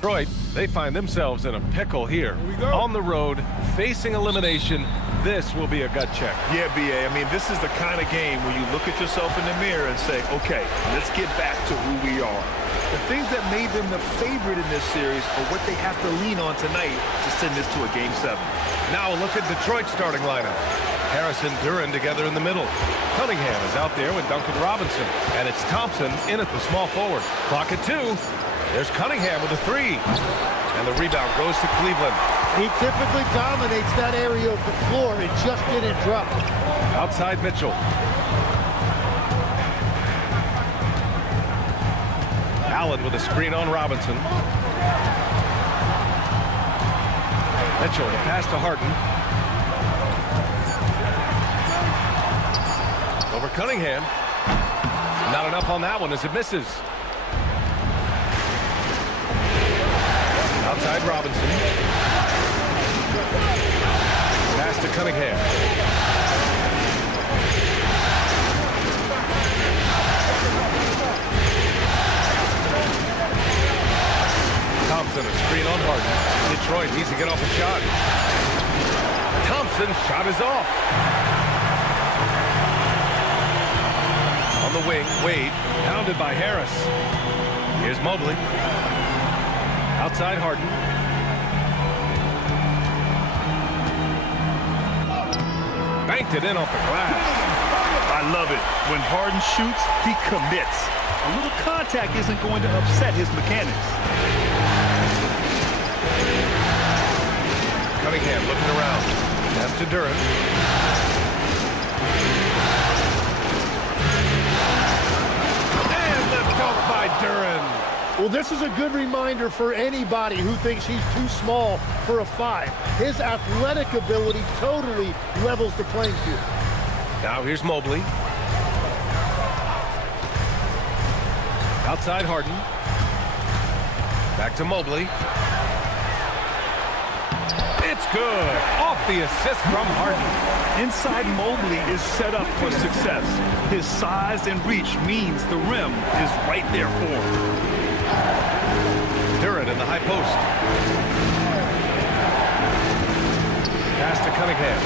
Detroit, they find themselves in a pickle here. On the road, facing elimination. This will be a gut check. Yeah, B.A. I mean, this is the kind of game where you look at yourself in the mirror and say, okay, let's get back to who we are. The things that made them the favorite in this series are what they have to lean on tonight to send this to a Game 7. Now look at Detroit's starting lineup. Harris and Duren together in the middle. Cunningham is out there with Duncan Robinson. And it's Thompson in at the small forward. Clock at 2. There's Cunningham with a 3. And the rebound goes to Cleveland. He typically dominates that area of the floor. It just didn't drop. Outside Mitchell. Allen with a screen on Robinson. Mitchell, the pass to Harden. Over Cunningham. Not enough on that one as it misses. Outside Robinson. Pass to Cunningham. Thompson, a screen on Harden. Detroit needs to get off a shot. Thompson, shot is off. On the wing, Wade, pounded by Harris. Here's Mobley. Outside Harden. Banked it in off the glass. I love it. When Harden shoots, he commits. A little contact isn't going to upset his mechanics. Cunningham looking around. Pass to Duren. And the dunk by Duren. Well, this is a good reminder for anybody who thinks he's too small for a 5. His athletic ability totally levels the playing field. Now here's Mobley. Outside Harden. Back to Mobley. It's good. Off the assist from Harden. Inside Mobley is set up for success. His size and reach means the rim is right there for him. Duren in the high post. Pass to Cunningham.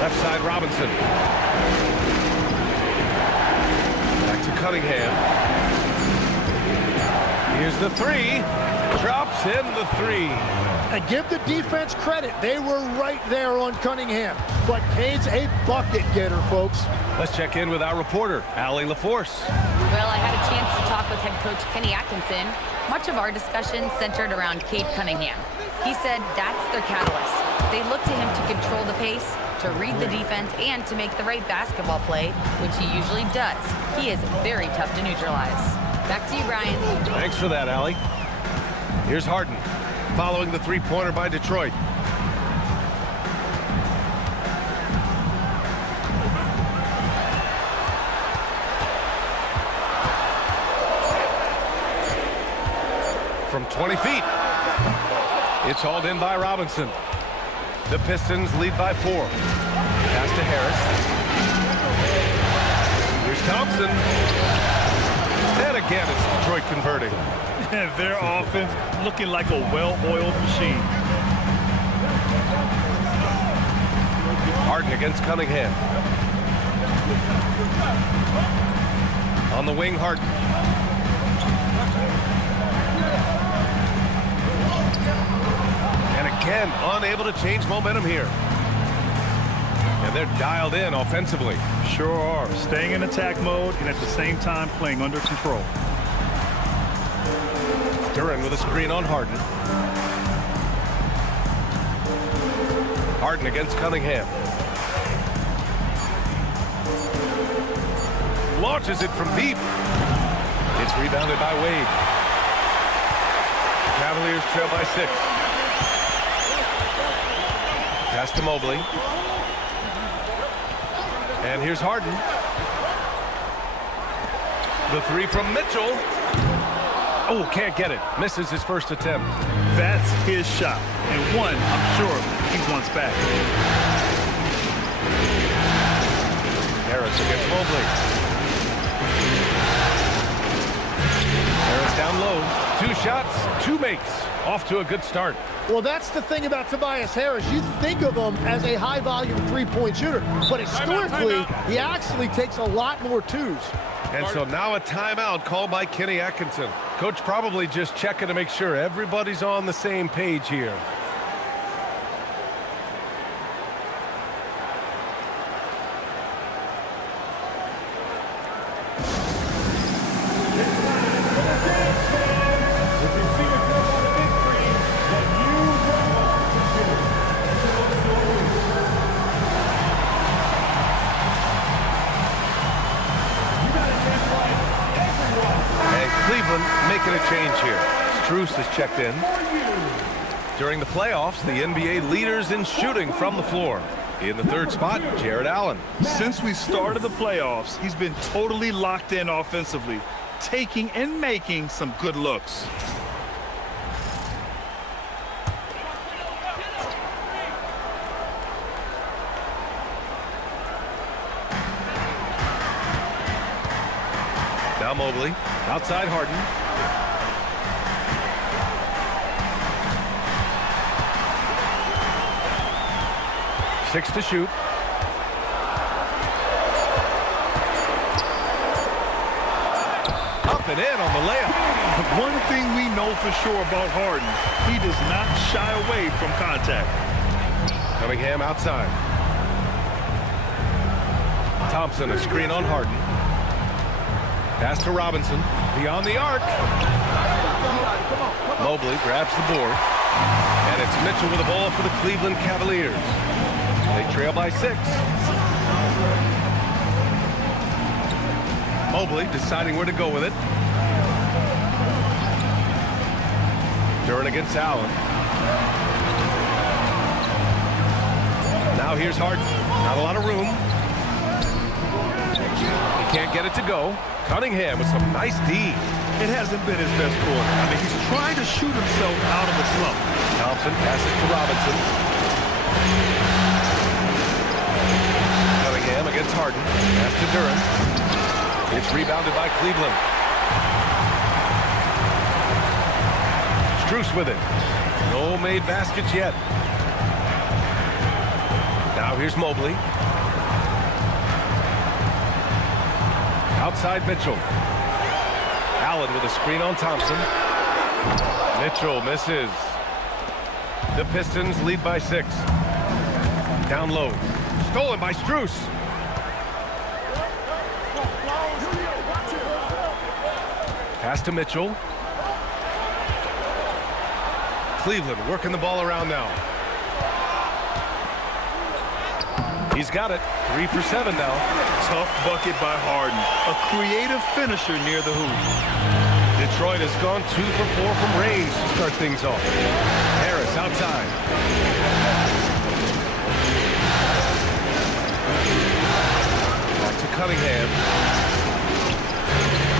Left side Robinson. Back to Cunningham. Here's the 3. Drops in the 3. And give the defense credit. They were right there on Cunningham. But Cade's a bucket getter, folks. Let's check in with our reporter, Allie LaForce. Well, I had a chance to talk with head coach Kenny Atkinson. Much of our discussion centered around Cade Cunningham. He said that's their catalyst. They look to him to control the pace, to read the defense, and to make the right basketball play, which he usually does. He is very tough to neutralize. Back to you, Brian. Thanks for that, Allie. Here's Harden, following the three-pointer by Detroit. From 20 feet. It's hauled in by Robinson. The Pistons lead by 4. Pass to Harris. Here's Thompson. And again, it's Detroit converting. Their offense looking like a well-oiled machine. Harden against Cunningham. On the wing, Harden. And again, unable to change momentum here. And they're dialed in offensively. Sure are. Staying in attack mode and at the same time playing under control. Duren with a screen on Harden. Harden against Cunningham. Launches it from deep. It's rebounded by Wade. Cavaliers trail by 6. Pass to Mobley. And here's Harden. The 3 from Mitchell. Oh, can't get it. Misses his first attempt. That's his shot. And one, I'm sure, he wants back. Harris against Mobley. Harris down low. 2 shots, 2 makes. Off to a good start. Well, that's the thing about Tobias Harris. You think of him as a high-volume three-point shooter, but historically, he actually takes a lot more twos. And so now a timeout called by Kenny Atkinson. Coach probably just checking to make sure everybody's on the same page here. Cleveland making a change here. Strus has checked in. During the playoffs, the NBA leaders in shooting from the floor. In the 3rd spot, Jared Allen. Since we started the playoffs, he's been totally locked in offensively, taking and making some good looks. Now Mobley, outside Harden. Six to shoot. Up and in on the layup. One thing we know for sure about Harden, he does not shy away from contact. Cunningham outside. Thompson, a screen on Harden. Pass to Robinson, beyond the arc. Mobley grabs the board. And it's Mitchell with the ball for the Cleveland Cavaliers. They trail by 6. Mobley deciding where to go with it. Duran against Allen. Now here's Harden. Not a lot of room. He can't get it to go. Cunningham with some nice D. It hasn't been his best quarter. I mean, he's trying to shoot himself out of the slump. Thompson passes to Robinson. Cunningham against Harden. Pass to Duran. It's rebounded by Cleveland. Strus with it. No made baskets yet. Now here's Mobley. Outside Mitchell. Allen with a screen on Thompson. Mitchell misses. The Pistons lead by 6. Down low. Stolen by Strus. Pass to Mitchell. Cleveland working the ball around now. He's got it. 3 for 7 now. Tough bucket by Harden. A creative finisher near the hoop. Detroit has gone 2 for 4 from range to start things off. Harris outside. Back to Cunningham.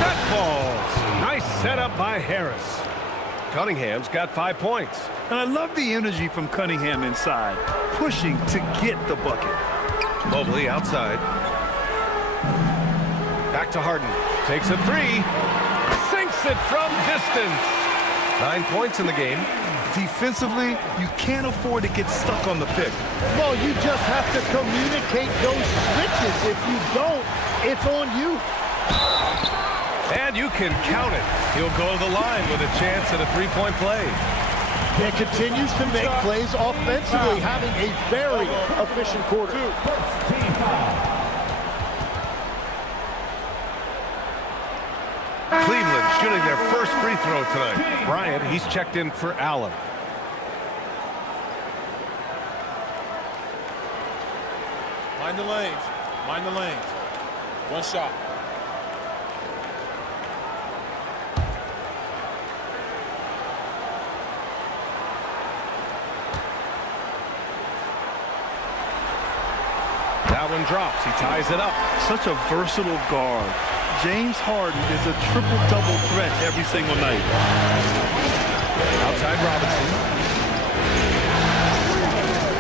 That falls. Nice setup by Harris. Cunningham's got 5 points. And I love the energy from Cunningham inside, pushing to get the bucket. Mobley outside. Back to Harden. Takes a 3. Sinks it from distance. 9 points in the game. Defensively, you can't afford to get stuck on the pick. Well, you just have to communicate those switches. If you don't, it's on you. And you can count it. He'll go to the line with a chance at a 3-point play. It continues to make plays offensively, having a very efficient quarter. Cleveland shooting their first free throw tonight. Bryant, he's checked in for Allen. Mind the lanes. Mind the lanes. One shot. That one drops. He ties it up. Such a versatile guard. James Harden is a triple-double threat every single night. Outside Robinson.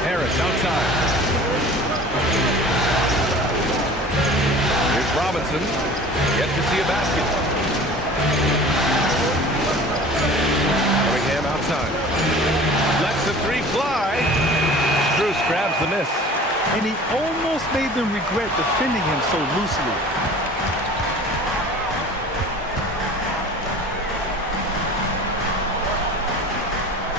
Harris outside. Here's Robinson. Yet to see a basket. grabs the miss. And he almost made them regret defending him so loosely.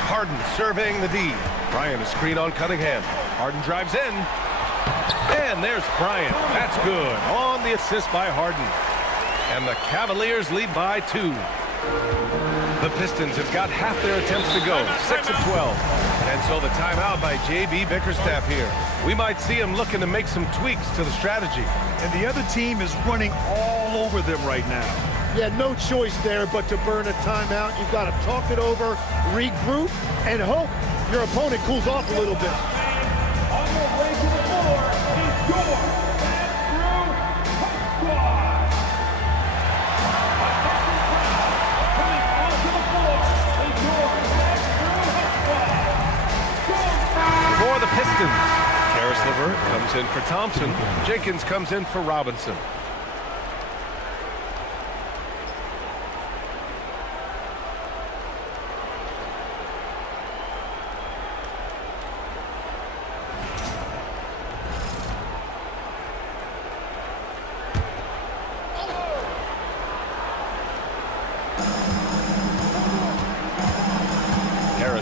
Harden surveying the D. Bryant a screen on Cunningham. Harden drives in. And there's Bryant. That's good. On the assist by Harden. And the Cavaliers lead by 2. The Pistons have got half their attempts to go. 6 of 12. And so the timeout by J.B. Bickerstaff here. We might see him looking to make some tweaks to the strategy. And the other team is running all over them right now. Yeah, no choice there but to burn a timeout. You've got to talk it over, regroup, and hope your opponent cools off a little bit. On their way to the floor is your pass-through squad. Coming onto the floor is your pass-through squad. For the Pistons, Karis LeVert comes in for Thompson. Jenkins comes in for Robinson.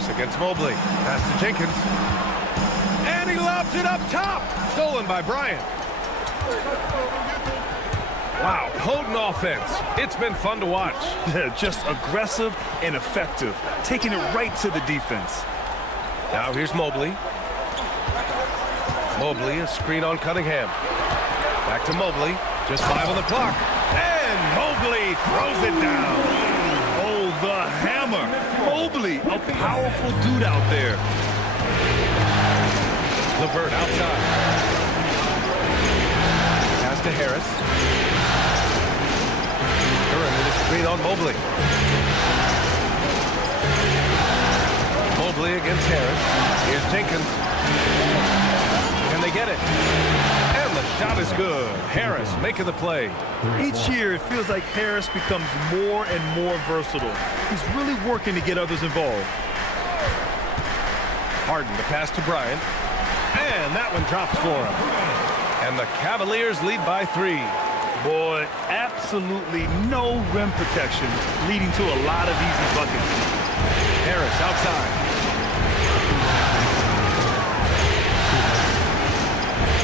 Against Mobley. Pass to Jenkins. And he lobs it up top. Stolen by Bryant. Wow, potent offense. It's been fun to watch. Just aggressive and effective, taking it right to the defense. Now here's Mobley. Mobley, a screen on Cunningham. Back to Mobley. Just 5 on the clock. And Mobley throws it down. Oh, the hammer. Mobley, a powerful dude out there. LeVert outside. Pass to Harris. Duran with a screen on Mobley. Mobley against Harris. Here's Jenkins. Can they get it? And the shot is good. Harris making the play. Each year, it feels like Harris becomes more and more versatile. He's really working to get others involved. Harden, the pass to Bryant. And that one drops for him. And the Cavaliers lead by 3. Boy, absolutely no rim protection, leading to a lot of easy buckets. Harris outside.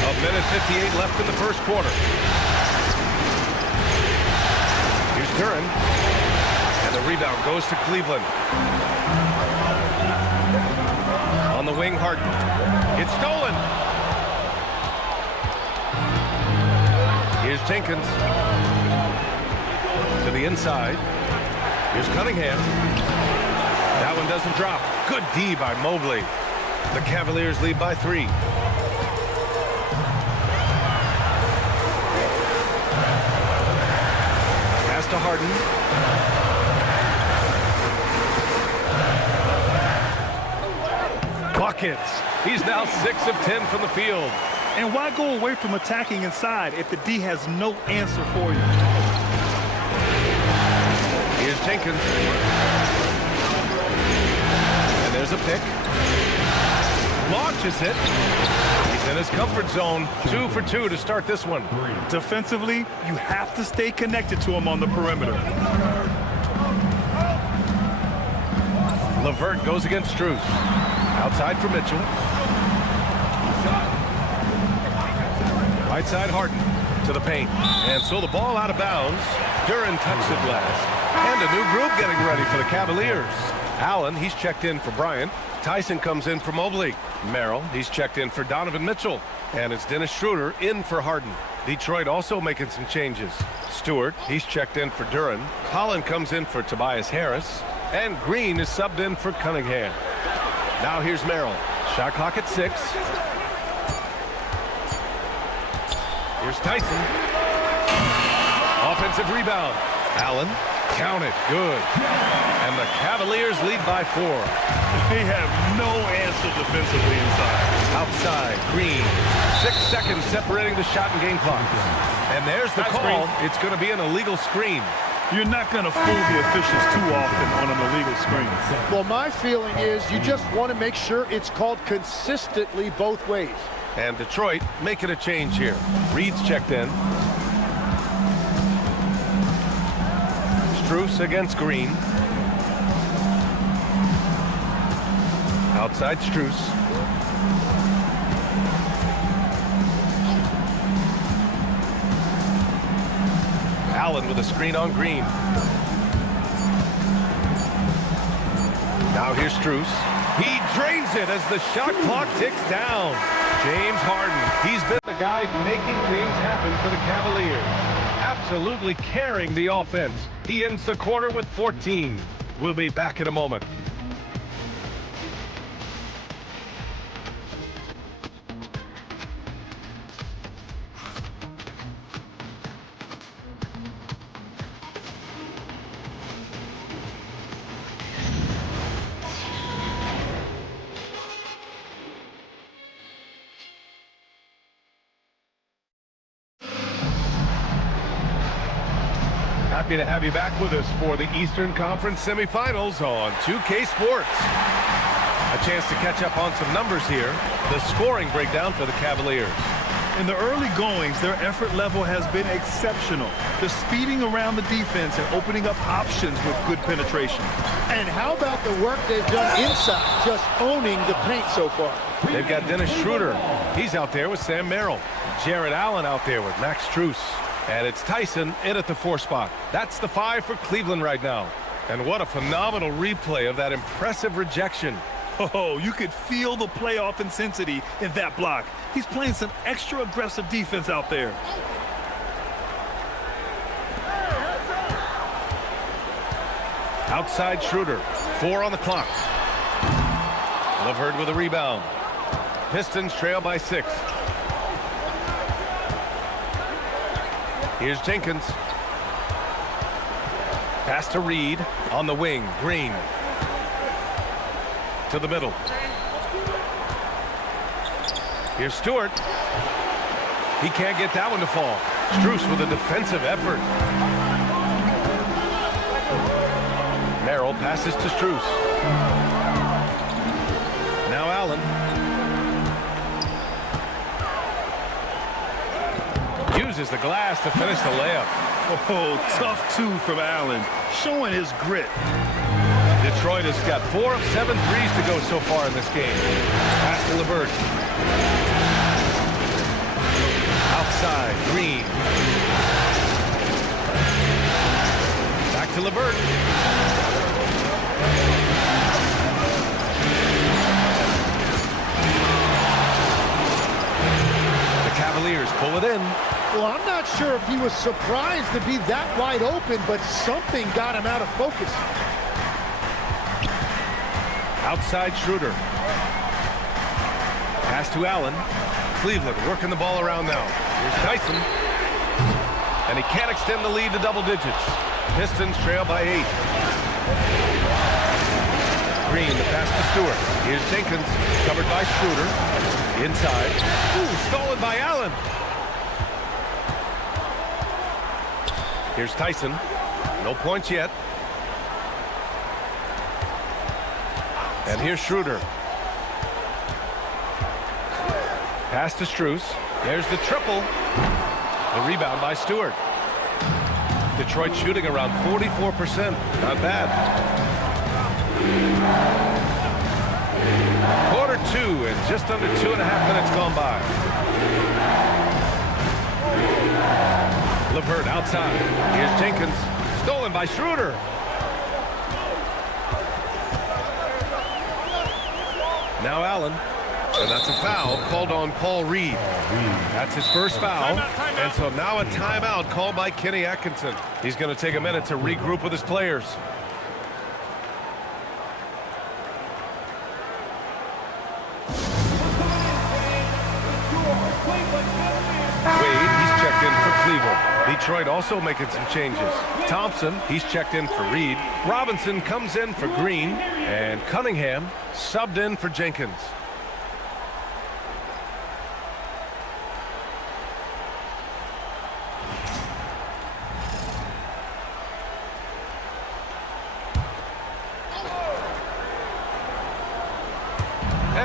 A minute 58 left in the first quarter. Here's Duran. And the rebound goes to Cleveland. On the wing, Harden. It's stolen. Here's Jenkins. To the inside. Here's Cunningham. That one doesn't drop. Good D by Mobley. The Cavaliers lead by 3. Pass to Harden. Buckets. He's now 6 of 10 from the field. And why go away from attacking inside if the D has no answer for you? Here's Jenkins. And there's a pick. Launches it. He's in his comfort zone. 2 for 2 to start this one. Defensively, you have to stay connected to him on the perimeter. LeVert goes against Strus. Outside for Mitchell. Right side Harden to the paint. And so the ball out of bounds. Duran touched it last. And a new group getting ready for the Cavaliers. Allen, he's checked in for Bryant. Tyson comes in for Mobley. Merrill, he's checked in for Donovan Mitchell. And it's Dennis Schroeder in for Harden. Detroit also making some changes. Stewart, he's checked in for Duran. Holland comes in for Tobias Harris. And Green is subbed in for Cunningham. Now here's Merrill. Shot clock at 6. Here's Tyson. Offensive rebound. Allen. Count it. Good. And the Cavaliers lead by 4. They have no answer defensively inside. Outside. Green. 6 seconds separating the shot and game clock. And there's the call. It's going to be an illegal screen. You're not going to fool the officials too often on an illegal screen. Well, my feeling is you just want to make sure it's called consistently both ways. And Detroit making a change here. Reed's checked in. Strus against Green. Outside Strus. Allen with a screen on Green. Now here's Strus. He drains it as the shot clock ticks down. James Harden, he's been the guy making things happen for the Cavaliers. Absolutely carrying the offense. He ends the quarter with 14. We'll be back in a moment. Happy to have you back with us for the Eastern Conference semifinals on 2K Sports. A chance to catch up on some numbers here. The scoring breakdown for the Cavaliers. In the early goings, their effort level has been exceptional. They're speeding around the defense and opening up options with good penetration. And how about the work they've done inside, just owning the paint so far? They've got Dennis Schroeder. He's out there with Sam Merrill. Jared Allen out there with Max Strus. And it's Tyson in at the 4 spot. That's the 5 for Cleveland right now. And what a phenomenal replay of that impressive rejection. Oh, you could feel the playoff intensity in that block. He's playing some extra aggressive defense out there. Outside Schroeder. 4 on the clock. LeVert with a rebound. Pistons trail by 6. Here's Jenkins. Pass to Reed on the wing. Green. To the middle. Here's Stewart. He can't get that one to fall. Strus with a defensive effort. Merrill passes to Strus. Now Allen. Uses the glass to finish the layup. Oh, tough 2 from Allen, showing his grit. Detroit has got 4 of 7 threes to go so far in this game. Pass to LeVert. Outside, Green. Back to LeVert. The Cavaliers pull it in. Well, I'm not sure if he was surprised to be that wide open, but something got him out of focus. Outside Schroeder. Pass to Allen. Cleveland working the ball around now. Here's Tyson. And he can't extend the lead to double digits. Pistons trail by 8. Green, the pass to Stewart. Here's Jenkins, covered by Schroeder. Inside. Ooh, stolen by Allen. Here's Tyson. No points yet. And here's Schroeder. Pass to Strus. There's the triple. The rebound by Stewart. Detroit shooting around 44%. Not bad. Quarter 2 and just under 2.5 minutes gone by. LeVert outside. Here's Jenkins. Stolen by Schroeder. Now Allen. And that's a foul called on Paul Reed. That's his first foul. And so now a timeout called by Kenny Atkinson. He's going to take a minute to regroup with his players. Wade, he's checked in for Cleveland. Detroit also making some changes. Thompson, he's checked in for Reed. Robinson comes in for Green. And Cunningham subbed in for Jenkins.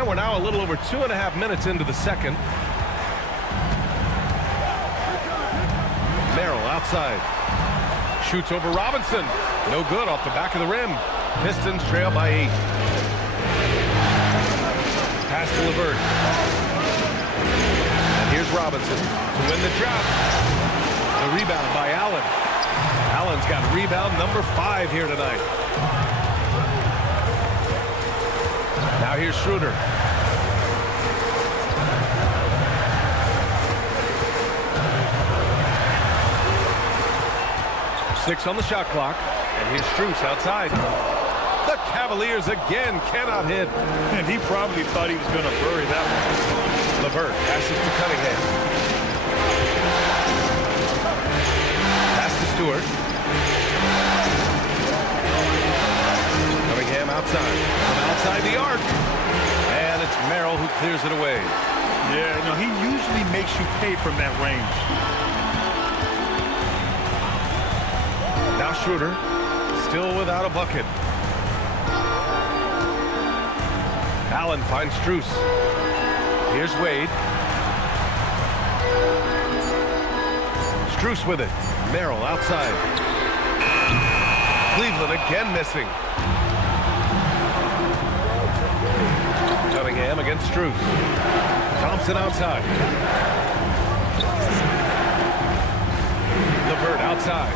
And we're now a little over 2.5 minutes into the second. Merrill outside. Shoots over Robinson. No good off the back of the rim. Pistons trail by 8. Pass to LeVert. And here's Robinson to win the drop. The rebound by Allen. Allen's got rebound number 5 here tonight. Now here's Schroeder. Six on the shot clock. And here's Strus outside. The Cavaliers again cannot hit. And he probably thought he was going to bury that one. LeVert passes to Cunningham. Pass to Stewart. Cunningham outside. From outside the arc. And it's Merrill who clears it away. Yeah, no, he usually makes you pay from that range. Now Schroeder, still without a bucket. Allen finds Strus. Here's Wade. Strus with it. Merrill outside. Cleveland again missing. Cunningham against Strus. Thompson outside. LeVert outside.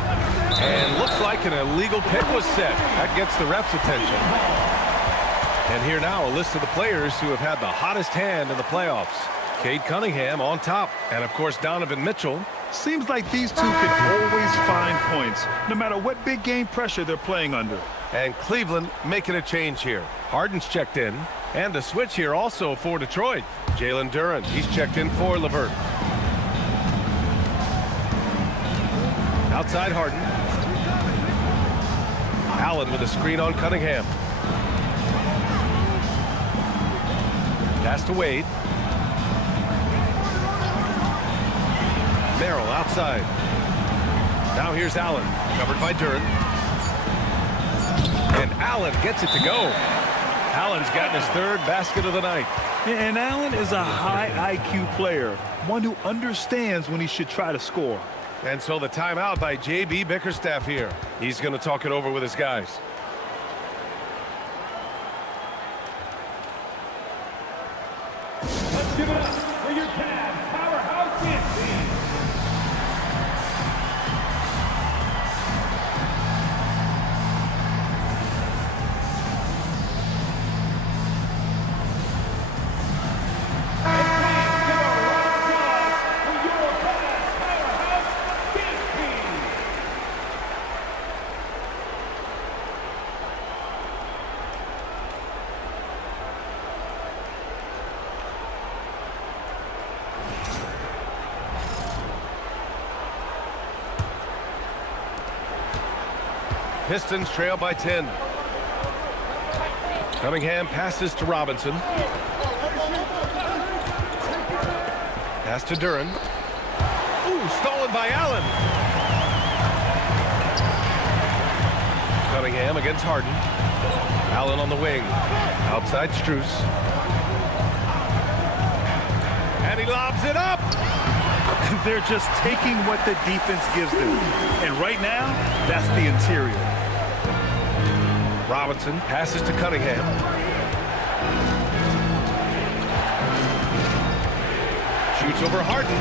And looks like an illegal pick was set. That gets the ref's attention. And here now a list of the players who have had the hottest hand in the playoffs. Cade Cunningham on top. And of course Donovan Mitchell. Seems like these two can always find points, no matter what big game pressure they're playing under. And Cleveland making a change here. Harden's checked in. And a switch here also for Detroit. Jalen Duren, he's checked in for LeVert. Outside Harden. Allen with a screen on Cunningham. Pass to Wade. Merrill outside. Now here's Allen, covered by Duren. And Allen gets it to go. Allen's gotten his 3rd basket of the night. And Allen is a high IQ player, one who understands when he should try to score. And so the timeout by J.B. Bickerstaff here. He's going to talk it over with his guys. Let's give it up for your Cavs powerhouse dance team. Pistons trail by 10. Cunningham passes to Robinson. Pass to Duren. Ooh, stolen by Allen. Cunningham against Harden. Allen on the wing. Outside Strus. And he lobs it up. They're just taking what the defense gives them. And right now, that's the interior. Robinson passes to Cunningham. Shoots over Harden.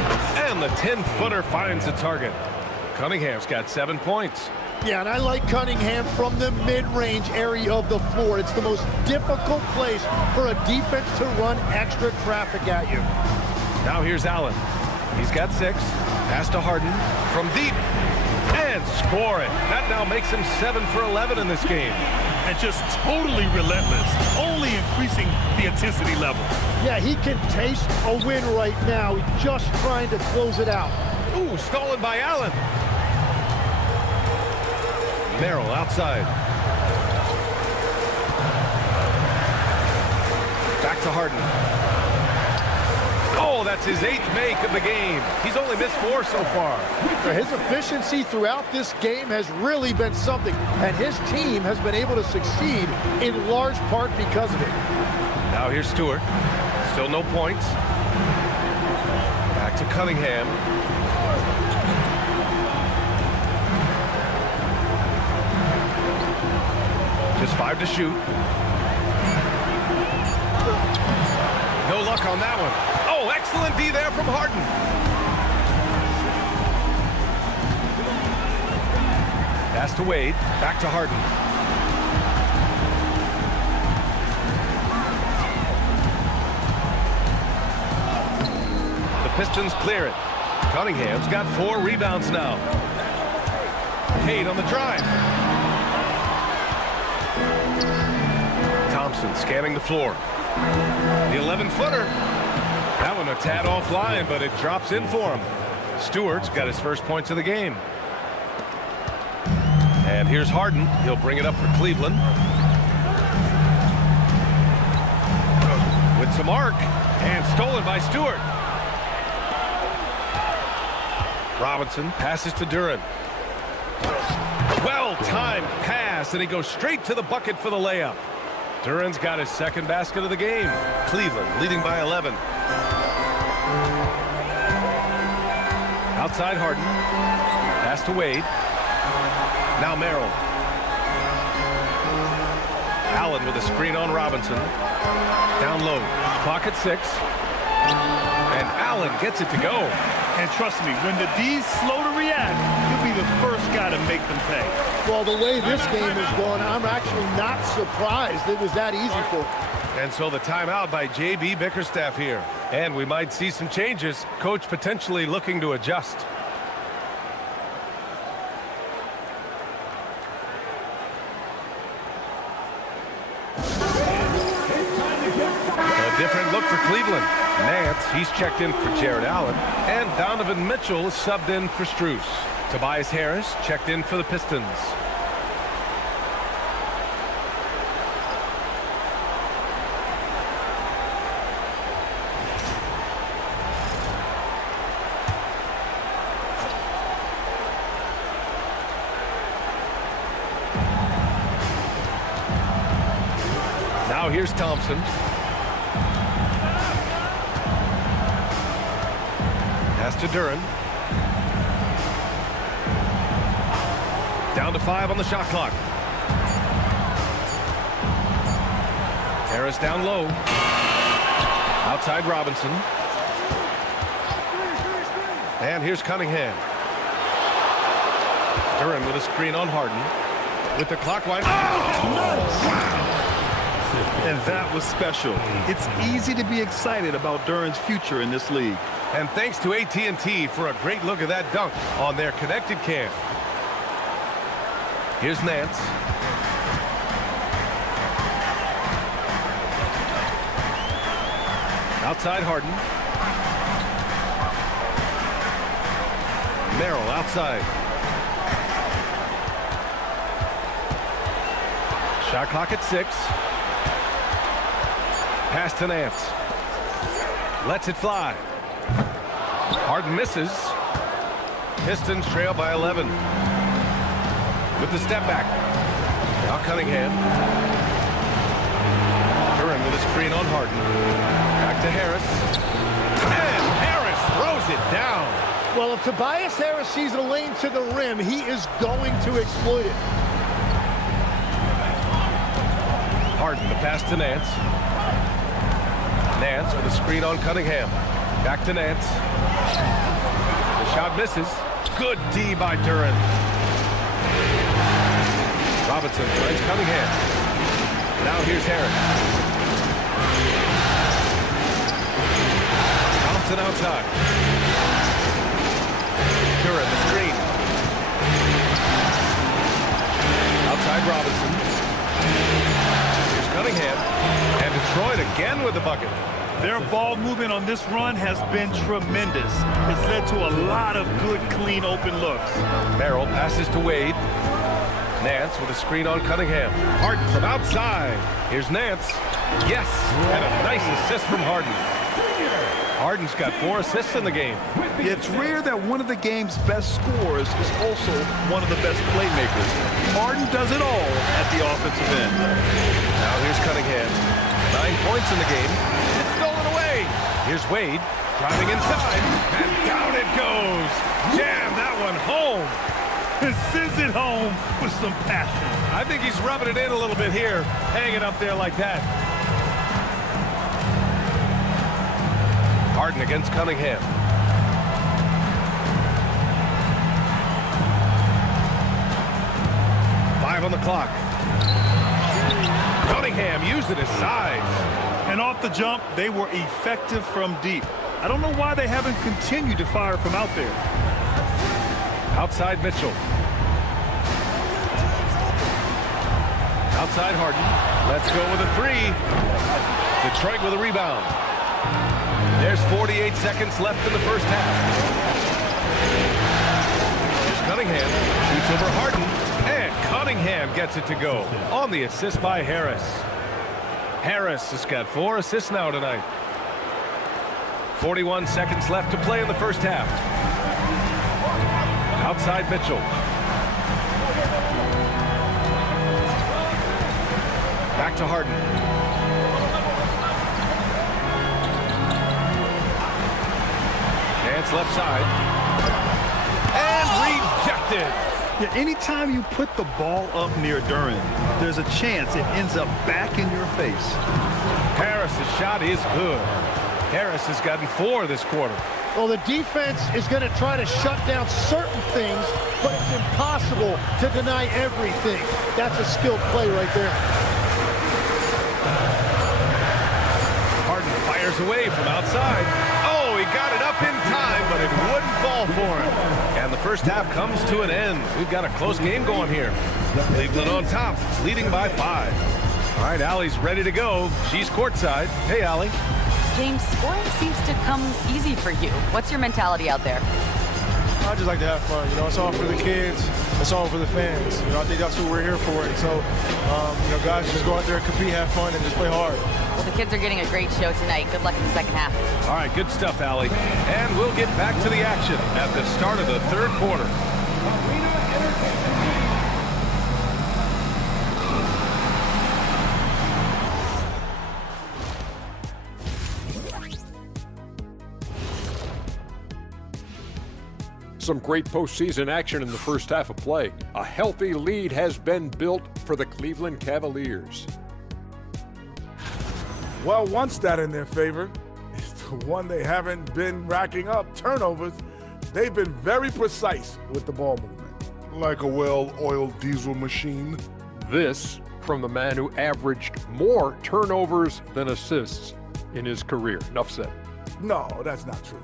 And the 10-footer finds the target. Cunningham's got 7 points. Yeah, and I like Cunningham from the mid-range area of the floor. It's the most difficult place for a defense to run extra traffic at you. Now here's Allen. He's got 6. Pass to Harden from deep. And score it. That now makes him 7 for 11 in this game. And just totally relentless, only increasing the intensity level. Yeah, he can taste a win right now. He's just trying to close it out. Ooh, stolen by Allen. Merrill outside. Back to Harden. Oh, that's his 8th make of the game. He's only missed 4 so far. His efficiency throughout this game has really been something, and his team has been able to succeed in large part because of it. Now here's Stewart. Still no points. Back to Cunningham. Just 5 to shoot. No luck on that one. Oh, excellent D there from Harden. Pass to Wade. Back to Harden. The Pistons clear it. Cunningham's got 4 rebounds now. Cade on the drive. Thompson scanning the floor. The 11-footer. That one a tad offline, but it drops in for him. Stewart's got his first points of the game. And here's Harden. He'll bring it up for Cleveland. With some arc. And stolen by Stewart. Robinson passes to Duren. Well-timed pass, and he goes straight to the bucket for the layup. Duren's got his second basket of the game. Cleveland leading by 11. Outside Harden. Pass to Wade. Now Merrill. Allen with a screen on Robinson. Down low. Clock at 6. And Allen gets it to go. And trust me, when the D's slow to react, he'll be the first guy to make them pay. Well, the way this game is going, I'm actually not surprised it was that easy for him. And so the timeout by J.B. Bickerstaff here. And we might see some changes. Coach potentially looking to adjust. A different look for Cleveland. Nance, he's checked in for Jared Allen. And Donovan Mitchell is subbed in for Strus. Tobias Harris checked in for the Pistons. Now here's Thompson. Pass to Duren. Down to 5 on the shot clock. Harris down low. Outside Robinson. And here's Cunningham. Duren with a screen on Harden. With the clock winding. Oh! Wow! And that was special. It's easy to be excited about Duren's future in this league. And thanks to AT&T for a great look at that dunk on their connected cam. Here's Nance. Outside Harden. Merrill outside. Shot clock at 6. Pass to Nance. Lets it fly. Harden misses. Pistons trail by 11. With the step back. Now Cunningham. Duren with a screen on Harden. Back to Harris. And Harris throws it down. Well, if Tobias Harris sees a lane to the rim, he is going to exploit it. Harden, the pass to Nance. Nance with a screen on Cunningham. Back to Nance. The shot misses. Good D by Duren. Robinson finds Cunningham. Now here's Harris. Thompson outside. Duren the screen. Outside Robinson. Here's Cunningham. And Detroit again with the bucket. Their ball movement on this run has been tremendous. It's led to a lot of good, clean, open looks. Merrill passes to Wade. Nance with a screen on Cunningham. Harden from outside. Here's Nance. Yes, and a nice assist from Harden. Harden's got 4 assists in the game. It's rare that one of the game's best scorers is also one of the best playmakers. Harden does it all at the offensive end. Now here's Cunningham. 9 points in the game. It's stolen away. Here's Wade driving inside, and down it goes. Jam that one home. And sends it home with some passion. I think he's rubbing it in a little bit here, hanging up there like that. Harden against Cunningham. On the clock. Cunningham using his size. And off the jump, they were effective from deep. I don't know why they haven't continued to fire from out there. Outside Mitchell. Outside Harden. Let's go with a 3. Detroit with a rebound. There's 48 seconds left in the first half. Here's Cunningham. Shoots over Harden. And Cunningham gets it to go on the assist by Harris. Harris has got 4 assists now tonight. 41 seconds left to play in the first half. Outside Mitchell. Back to Harden. Dance left side. And rejected. Yeah, anytime you put the ball up near Duren, there's a chance it ends up back in your face. Harris's shot is good. Harris has gotten 4 this quarter. Well, the defense is going to try to shut down certain things, but it's impossible to deny everything. That's a skilled play right there. Harden fires away from outside. Oh, he got it up in time, but it wouldn't fall for him. And the first half comes to an end. We've got a close game going here. Cleveland on top, leading by 5. All right, Allie's ready to go. She's courtside. Hey, Allie. James, scoring seems to come easy for you. What's your mentality out there? I just like to have fun. You know, it's all for the kids. It's all for the fans. You know, I think that's what we're here for. And so, you know, guys, just go out there and compete, have fun, and just play hard. Well, the kids are getting a great show tonight. Good luck in the second half. All right, good stuff, Allie. And we'll get back to the action at the start of the third quarter. Some great postseason action in the first half of play. A healthy lead has been built for the Cleveland Cavaliers. Well, one stat in their favor is the one they haven't been racking up, turnovers. They've been very precise with the ball movement. Like a well-oiled diesel machine. This from the man who averaged more turnovers than assists in his career. Enough said. No, that's not true.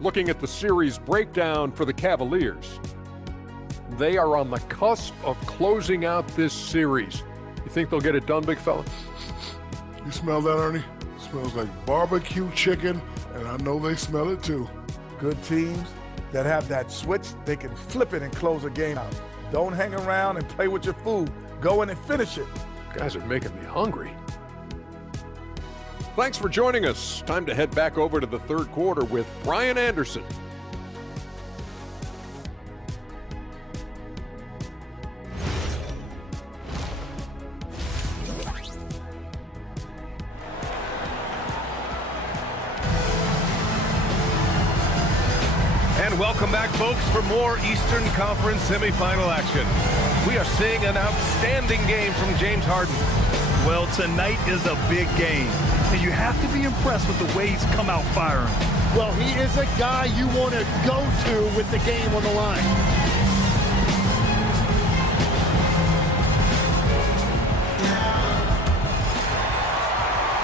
Looking at the series breakdown for the Cavaliers, they are on the cusp of closing out this series. You think they'll get it done, big fella? You smell that, Ernie? It smells like barbecue chicken, and I know they smell it too. Good teams that have that switch, they can flip it and close a game out. Don't hang around and play with your food. Go in and finish it. Guys are making me hungry. Thanks for joining us. Time to head back over to the third quarter with Brian Anderson. And welcome back, folks, for more Eastern Conference semifinal action. We are seeing an outstanding game from James Harden. Well, tonight is a big game, and you have to be impressed with the way he's come out firing. Well, he is a guy you want to go to with the game on the line.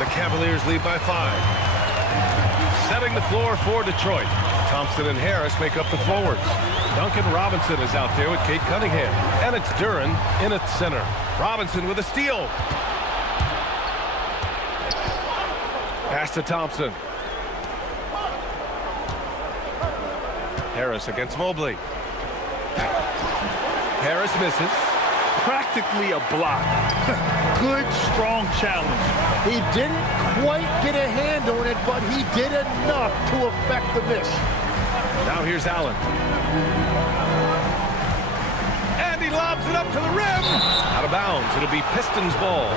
The Cavaliers lead by 5. Setting the floor for Detroit. Thompson and Harris make up the forwards. Duncan Robinson is out there with Cade Cunningham. And it's Duren in at center. Robinson with a steal. Pass to Thompson. Harris against Mobley. Harris misses. Practically a block. Good, strong challenge. He didn't quite get a hand on it, but he did enough to affect the miss. Now here's Allen. And he lobs it up to the rim. Out of bounds. It'll be Pistons ball.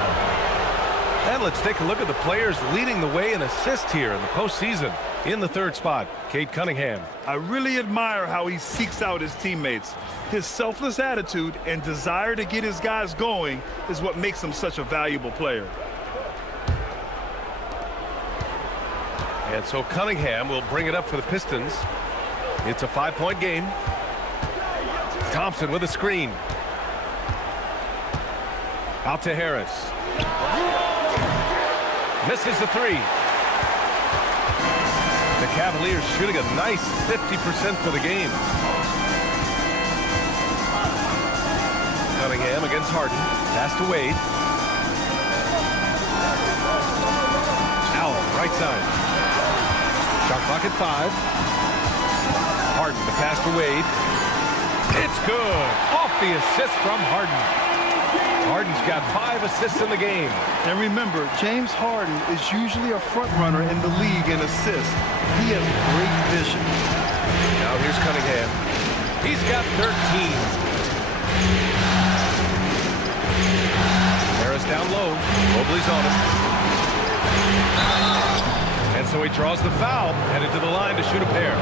And let's take a look at the players leading the way in assists here in the postseason. In the third spot, Cade Cunningham. I really admire how he seeks out his teammates. His selfless attitude and desire to get his guys going is what makes him such a valuable player. And so Cunningham will bring it up for the Pistons. It's a 5-point game. Thompson with a screen. Out to Harris. Misses the three. The Cavaliers shooting a nice 50% for the game. Cunningham against Harden. Pass to Wade. Allen, right side. Shot clock at 5. Harden, the pass to Wade. It's good. Off the assist from Harden. Harden's got 5 assists in the game. And remember, James Harden is usually a front runner in the league in assists. He has great vision. Now here's Cunningham. He's got 13. Harris down low. Mobley's on him. And so he draws the foul, headed to the line to shoot a pair.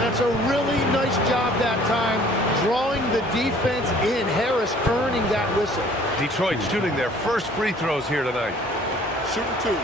That's a really nice job that time, drawing the defense in. Harris earning that whistle. Detroit shooting their first free throws here tonight. Shooting 2.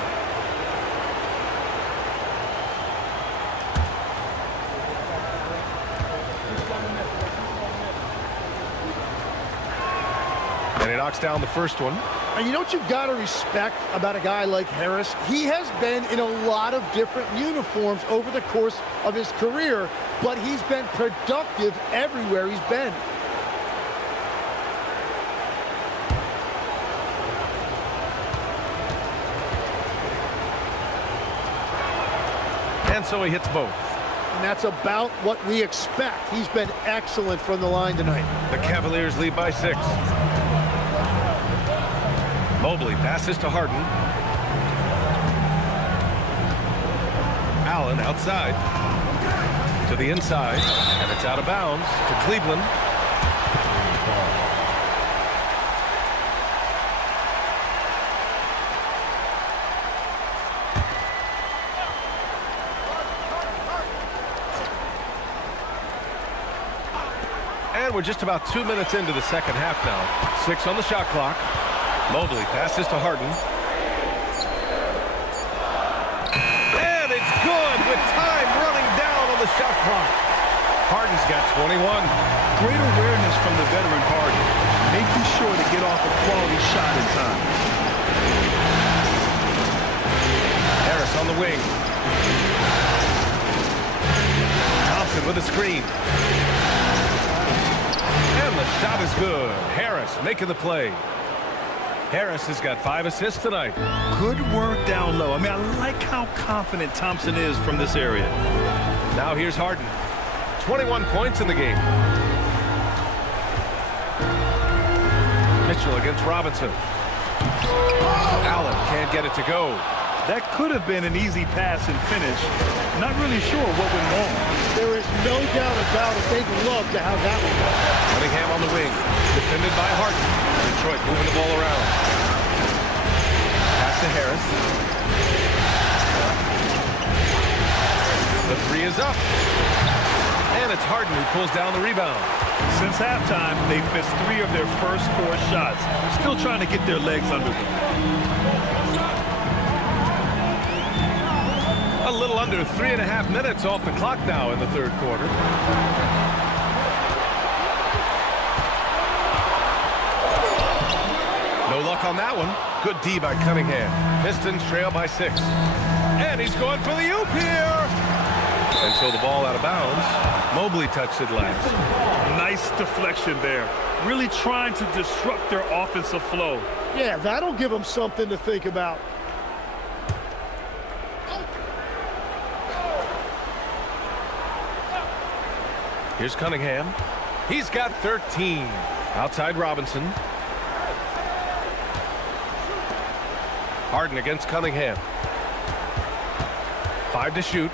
And he knocks down the first one. And you know what you've got to respect about a guy like Harris? He has been in a lot of different uniforms over the course of his career, but he's been productive everywhere he's been. And so he hits both. And that's about what we expect. He's been excellent from the line tonight. The Cavaliers lead by 6. Mobley passes to Harden. Allen outside. To the inside. And it's out of bounds to Cleveland. And we're just about 2 minutes into the second half now. 6 on the shot clock. Mobley passes to Harden. And it's good with time running down on the shot clock. Harden's got 21. Great awareness from the veteran Harden, making sure to get off a quality shot in time. Harris on the wing. Thompson with a screen. And the shot is good. Harris making the play. Harris has got 5 assists tonight. Good work down low. I mean, I like how confident Thompson is from this area. Now here's Harden. 21 points in the game. Mitchell against Robinson. Allen can't get it to go. That could have been an easy pass and finish. Not really sure what went wrong. There is no doubt about it. They'd love to have that one. Cunningham on the wing. Defended by Harden. Detroit moving the ball around. Pass to Harris. The 3 is up. And it's Harden who pulls down the rebound. Since halftime, they've missed 3 of their first 4 shots. Still trying to get their legs under them. A little under 3.5 minutes off the clock now in the third quarter. No luck on that one. Good D by Cunningham. Pistons trail by 6. And he's going for the oop here. And so the ball out of bounds. Mobley touched it last. Nice deflection there. Really trying to disrupt their offensive flow. Yeah, that'll give them something to think about. Here's Cunningham. He's got 13. Outside Robinson. Harden against Cunningham. 5 to shoot.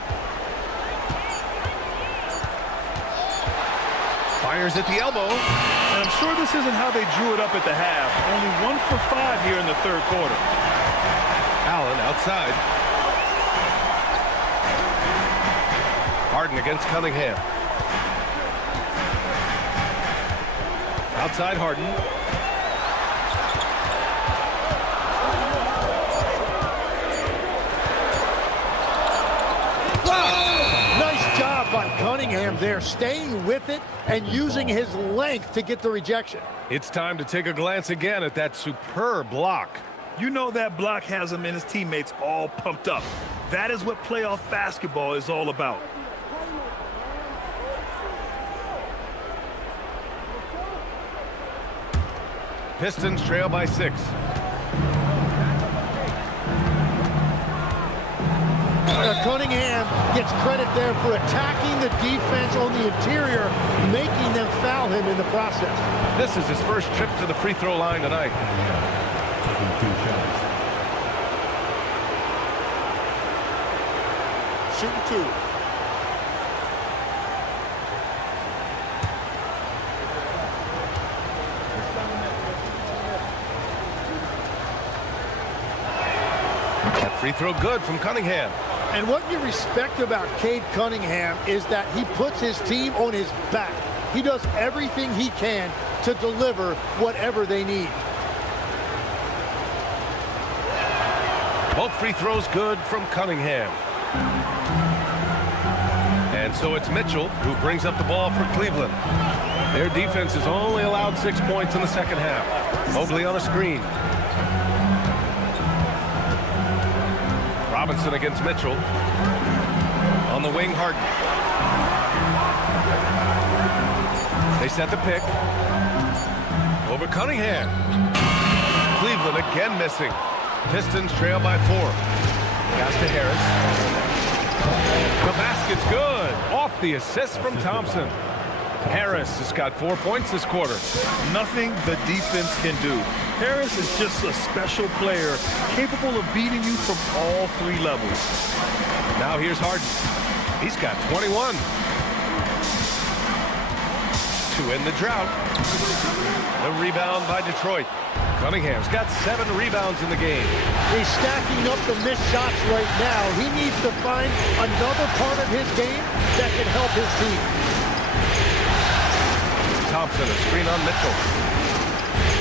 Fires at the elbow. I'm sure this isn't how they drew it up at the half. Only 1 for 5 here in the third quarter. Allen outside. Harden against Cunningham. Outside Harden. Nice job by Cunningham there, staying with it and using his length to get the rejection. It's time to take a glance again at that superb block. You know that block has him and his teammates all pumped up. That is what playoff basketball is all about. Pistons trail by 6. Cunningham gets credit there for attacking the defense on the interior, making them foul him in the process. This is his first trip to the free throw line tonight. Shooting 2. That free throw good from Cunningham. And what you respect about Cade Cunningham is that he puts his team on his back. He does everything he can to deliver whatever they need. Both free throws good from Cunningham. And so it's Mitchell who brings up the ball for Cleveland. Their defense has only allowed 6 points in the second half. Mobley on a screen. Robinson against Mitchell. On the wing, Harden. They set the pick. Over Cunningham. Cleveland again missing. Pistons trail by 4. Pass to Harris. The basket's good. Off the assist from Thompson. Harris has got 4 points this quarter. Nothing the defense can do. Harris is just a special player, capable of beating you from all 3 levels. Now here's Harden. He's got 21. To end the drought. The rebound by Detroit. Cunningham's got 7 rebounds in the game. He's stacking up the missed shots right now. He needs to find another part of his game that can help his team. Thompson, a screen on Mitchell.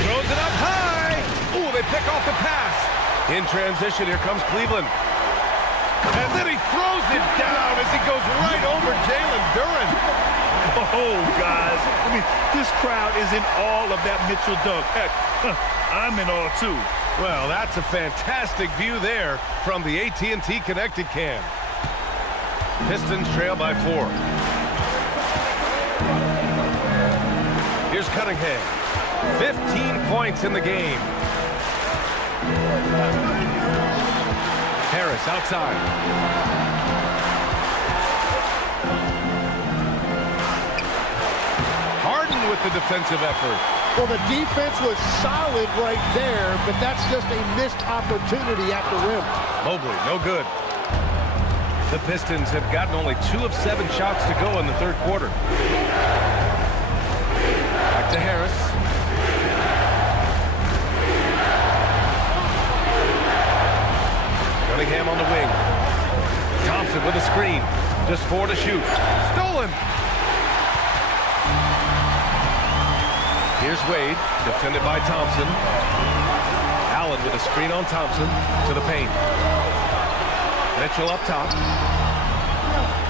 Throws it up high. Ooh, they pick off the pass. In transition, here comes Cleveland. And then he throws it down as he goes right over Jalen Duren. Oh, guys. I mean, this crowd is in awe of that Mitchell dunk. Heck, I'm in awe, too. Well, that's a fantastic view there from the AT&T Connected Cam. Pistons trail by 4. Here's Cunningham. 15 points in the game. Harris outside. Harden with the defensive effort. Well, the defense was solid right there, but that's just a missed opportunity at the rim. Mobley, no good. The Pistons have gotten only 2 of 7 shots to go in the third quarter. Back to Harris. Cunningham on the wing. Thompson with a screen. Just 4 to shoot. Stolen. Here's Wade, defended by Thompson. Allen with a screen on Thompson to the paint. Mitchell up top.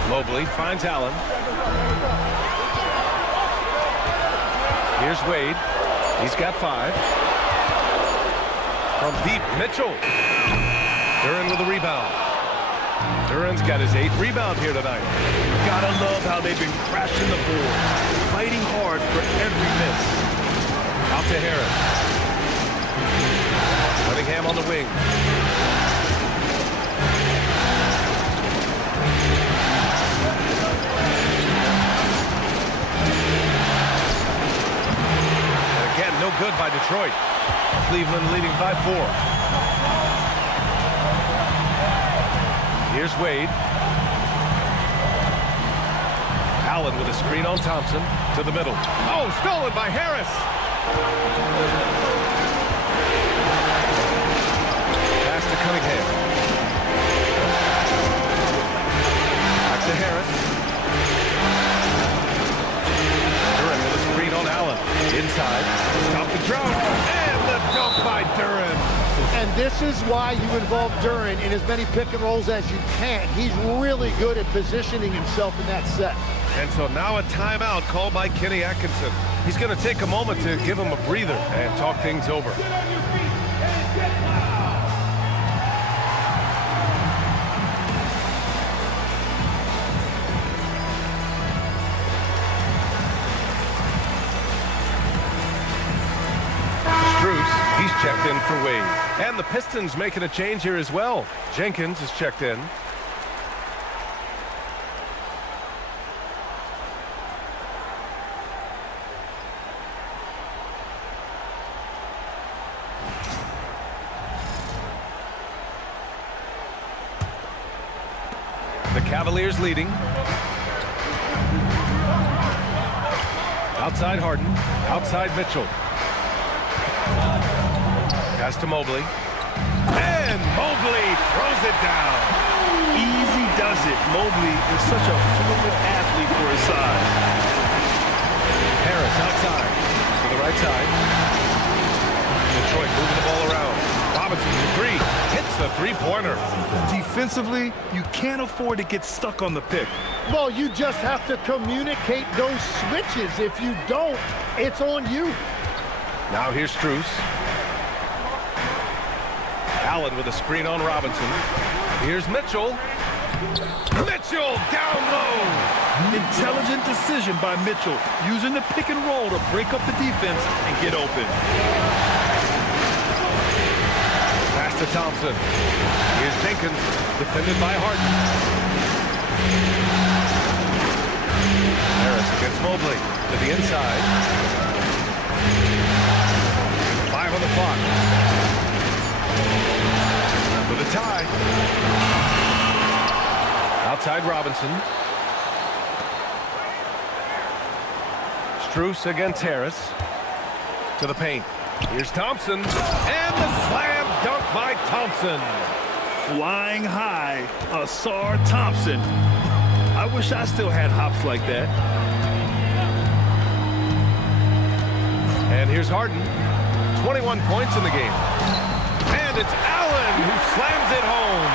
Mobley finds Allen. Here's Wade. He's got 5. From deep, Mitchell. Duren with a rebound. Duren's got his 8th rebound here tonight. Gotta love how they've been crashing the boards, fighting hard for every miss. Out to Harris. Cunningham on the wing. And again, no good by Detroit. Cleveland leading by 4. Here's Wade. Allen with a screen on Thompson to the middle. Oh, stolen by Harris. Pass to Cunningham. Back to Harris. Duren with a screen on Allen. Inside. Stop the drought. And the dunk by Duren. And this is why you involve Duren in as many pick and rolls as you can. He's really good at positioning himself in that set. And so now a timeout called by Kenny Atkinson. He's going to take a moment to give him a breather and talk things over. Get on your feet and get loud. He's checked in for Wade. And the Pistons making a change here as well. Jenkins is checked in. The Cavaliers leading. Outside Harden. Outside Mitchell. Pass to Mobley. And Mobley throws it down. Easy does it. Mobley is such a fluid athlete for his size. Harris outside to the right side. Detroit moving the ball around. Robinson for three. Hits the three-pointer. Defensively, you can't afford to get stuck on the pick. Well, you just have to communicate those switches. If you don't, it's on you. Now here's Strus. Allen with a screen on Robinson. Here's Mitchell. Mitchell down low. Intelligent decision by Mitchell, using the pick and roll to break up the defense and get open. Pass to Thompson. Here's Jenkins, defended by Harden. Harris against Mobley to the inside. 5 on the clock. For the tie. Outside Robinson. Strus against Harris. To the paint. Here's Thompson. And the slam dunk by Thompson. Flying high, Asar Thompson. I wish I still had hops like that. And here's Harden. 21 points in the game. And it's Allen who slams it home.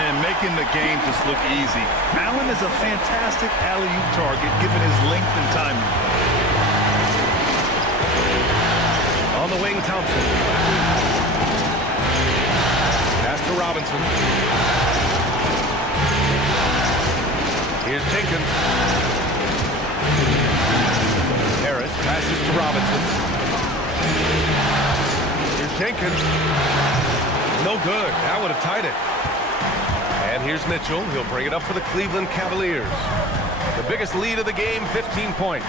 And making the game just look easy. Allen is a fantastic alley-oop target given his length and timing. On the wing, Thompson. Pass to Robinson. Here's Jenkins. Harris passes to Robinson. Here's Jenkins. No good. That would have tied it. And here's Mitchell. He'll bring it up for the Cleveland Cavaliers. The biggest lead of the game, 15 points.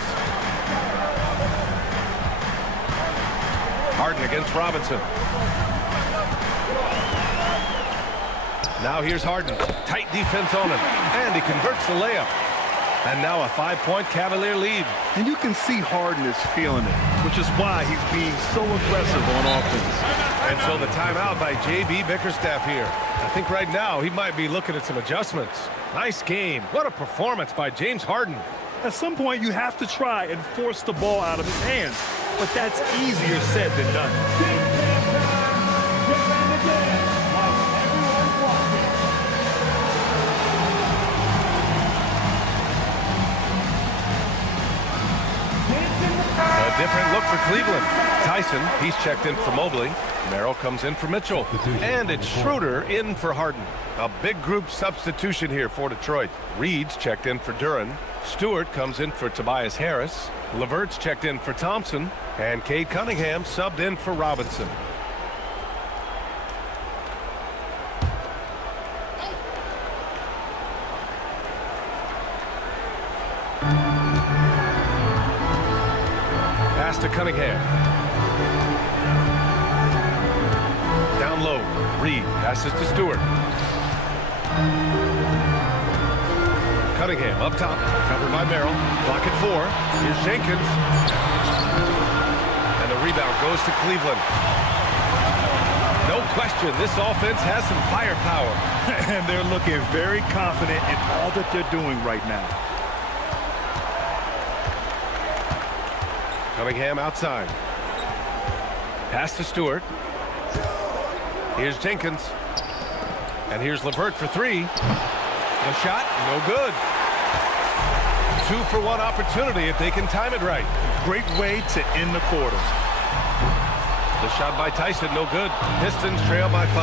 Harden against Robinson. Now here's Harden. Tight defense on him. And he converts the layup. And now a 5-point Cavalier lead. And you can see Harden is feeling it, which is why he's being so aggressive on offense. And so the timeout by J.B. Bickerstaff here. I think right now he might be looking at some adjustments. Nice game. What a performance by James Harden. At some point, you have to try and force the ball out of his hands. But that's easier said than done. A different look for Cleveland. Tyson, he's checked in for Mobley. Merrill comes in for Mitchell. And it's Schroeder in for Harden. A big group substitution here for Detroit. Reed's checked in for Duren. Stewart comes in for Tobias Harris. Levert's checked in for Thompson. And Cade Cunningham subbed in for Robinson. Pass to Cunningham. Down low. Reed passes to Stewart. Cunningham up top, covered by Merrill. Clock at 4. Here's Jenkins. And the rebound goes to Cleveland. No question, this offense has some firepower. And they're looking very confident in all that they're doing right now. Cunningham outside. Pass to Stewart. Here's Jenkins. And here's LeVert for 3. The shot, no good. 2-for-1 opportunity if they can time it right. Great way to end the quarter. The shot by Tyson, no good. Pistons trail by 5.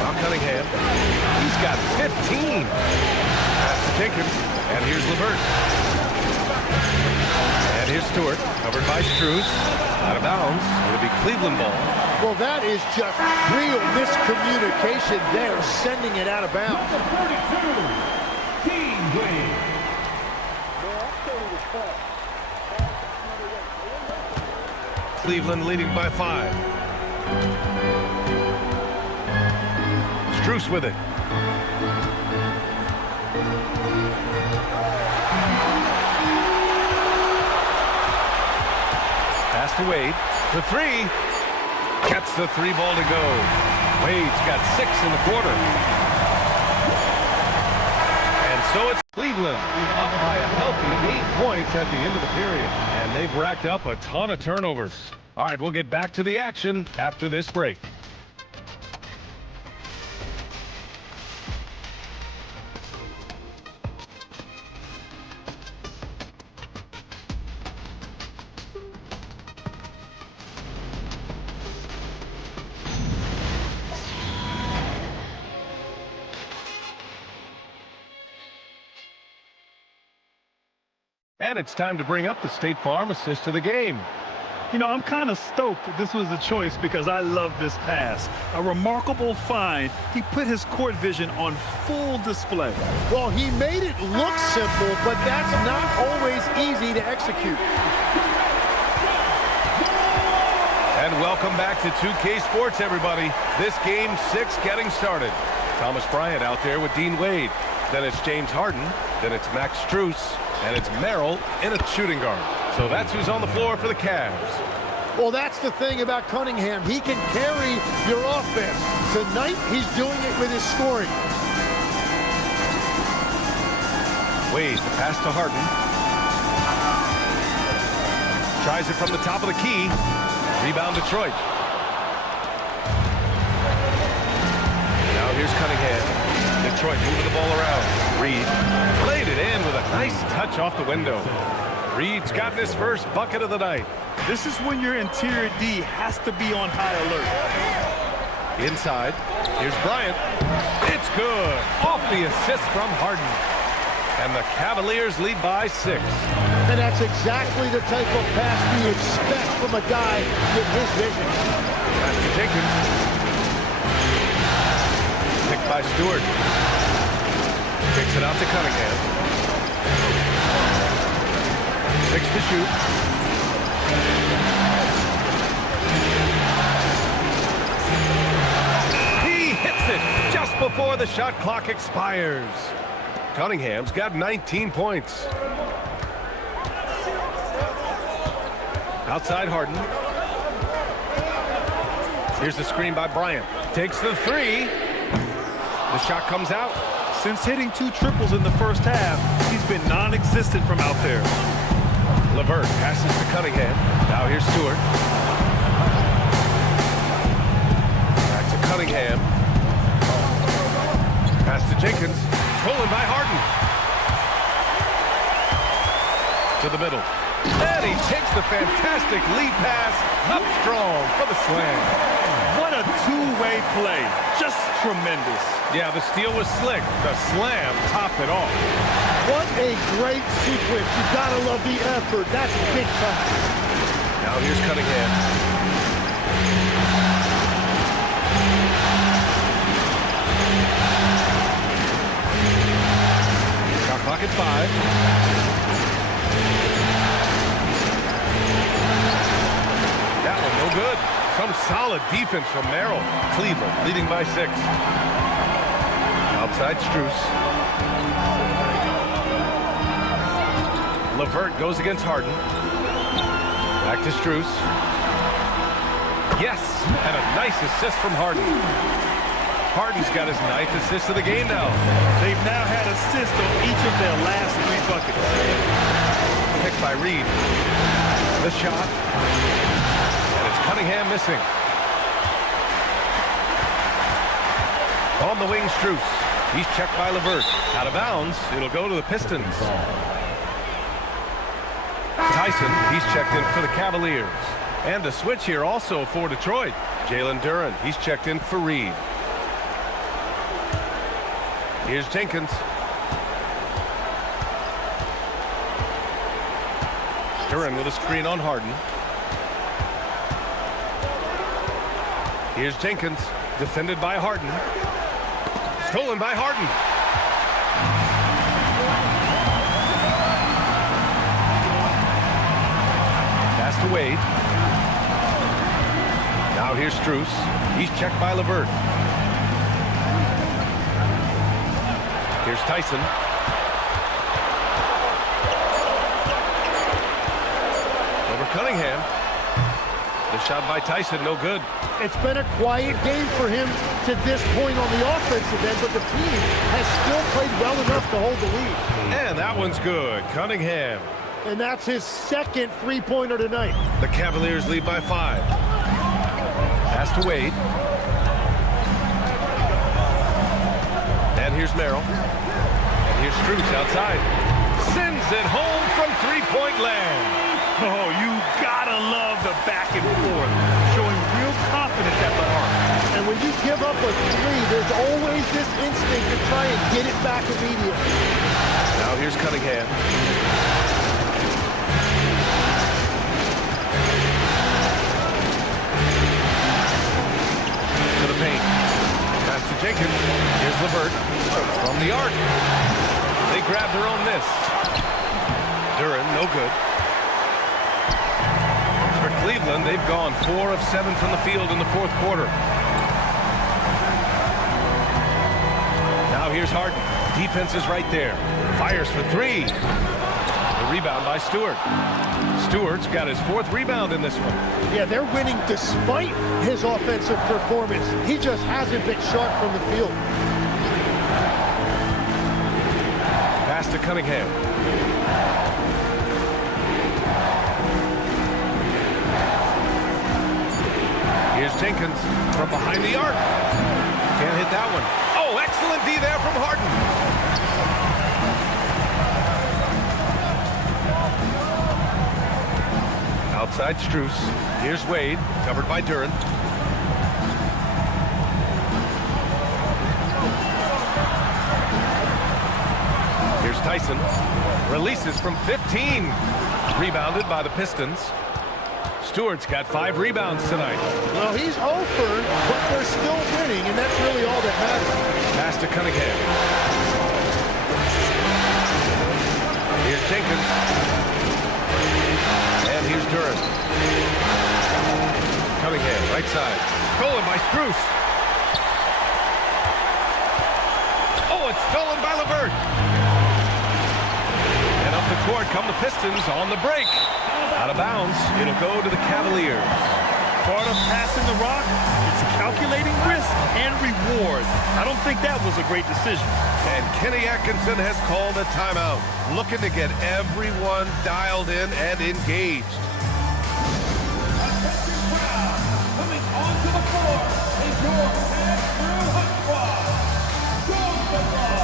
Now Cunningham. He's got 15. Pass to Jenkins. And here's LeVert. And here's Stewart. Covered by Strus. Out of bounds. It'll be Cleveland ball. Well, that is just real miscommunication there, sending it out of bounds. Cleveland leading by 5. Strus with it. Pass to Wade for 3. Gets the 3 ball to go. Wade's got 6 in the quarter. And so it's Cleveland up by a healthy 8 points at the end of the period. And they've racked up a ton of turnovers. All right, we'll get back to the action after this break. And it's time to bring up the State Farm assist of the game. You know, I'm kind of stoked that this was a choice because I love this pass. A remarkable find. He put his court vision on full display. Well, he made it look simple, but that's not always easy to execute. And welcome back to 2K Sports, everybody. This game 6 getting started. Thomas Bryant out there with Dean Wade. Then it's James Harden. Then it's Max Strus. And it's Merrill in a shooting guard. So that's who's on the floor for the Cavs. Well, that's the thing about Cunningham. He can carry your offense. Tonight, he's doing it with his scoring. Wade, the pass to Harden. Tries it from the top of the key. Rebound Detroit. Now here's Cunningham. Detroit moving the ball around. Reed played it in with a nice touch off the window. Reed's gotten his first bucket of the night. This is when your interior D has to be on high alert. Inside, here's Bryant. It's good. Off the assist from Harden. And the Cavaliers lead by 6. And that's exactly the type of pass we expect from a guy with his vision. Pass to Jenkins. Picked by Stewart. Kicks it out to Cunningham. 6 to shoot. He hits it just before the shot clock expires. Cunningham's got 19 points. Outside Harden. Here's the screen by Bryant. Takes the 3. The shot comes out. Since hitting 2 triples in the first half, he's been non-existent from out there. LeVert passes to Cunningham. Now here's Stewart. Back to Cunningham. Pass to Jenkins. Stolen by Harden. To the middle. And he takes the fantastic lead pass up strong for the slam. What a two-way play. Just tremendous. Yeah, the steal was slick. The slam topped it off. What a great sequence. You gotta love the effort. That's big time. Now here's Cunningham. Shot clock at 5. That one no good. Some solid defense from Merrill. Cleveland leading by 6. Outside Strus. LeVert goes against Harden. Back to Strus. Yes, and a nice assist from Harden. Harden's got his 9th assist of the game now. They've now had assists on each of their last 3 buckets. Picked by Reed. The shot. And it's Cunningham missing. On the wing, Strus. He's checked by LeVert. Out of bounds. It'll go to the Pistons. Tyson, he's checked in for the Cavaliers. And a switch here also for Detroit. Jalen Duren, he's checked in for Reed. Here's Jenkins. Duren with a screen on Harden. Here's Jenkins, defended by Harden. Stolen by Harden. Pass to Wade. Now here's Strus. He's checked by LeVert. Here's Tyson. Over Cunningham. The shot by Tyson, no good. It's been a quiet game for him to this point on the offensive end, but the team has still played well enough to hold the lead. And that one's good. Cunningham. And that's his 2nd 3-pointer tonight. The Cavaliers lead by 5. Pass to Wade. And here's Merrill. And here's Strus outside. Sends it home from 3-point land. Oh, you gotta love the back and forth, showing real confidence at the arc. And when you give up a 3, there's always this instinct to try and get it back immediately. Now here's Cunningham. To the paint. Pass to Jenkins. Here's LeVert. From the arc. They grab their own miss. Duren, no good. For Cleveland, they've gone 4 of 7 from the field in the 4th quarter. Now here's Harden. Defense is right there. Fires for 3. The rebound by Stewart. Stewart's got his 4th rebound in this one. Yeah, they're winning despite his offensive performance. He just hasn't been sharp from the field. Pass to Cunningham. Here's Jenkins from behind the arc. Can't hit that one. Oh, excellent D there from Harden. Outside Strus. Here's Wade, covered by Duren. Here's Tyson. Releases from 15. Rebounded by the Pistons. Stewart's got 5 rebounds tonight. Well, he's over, but they're still winning, and that's really all that matters. Pass to Cunningham. Here's Jenkins. And here's Duren. Cunningham, right side. Stolen by Strus. Oh, it's stolen by LeVert. And up the court come the Pistons on the break. Out of bounds, it'll go to the Cavaliers. Part of passing the rock, it's calculating risk and reward. I don't think that was a great decision. And Kenny Atkinson has called a timeout, looking to get everyone dialed in and engaged. Coming onto the floor is your Andrew Hunt Squad. Goes the ball.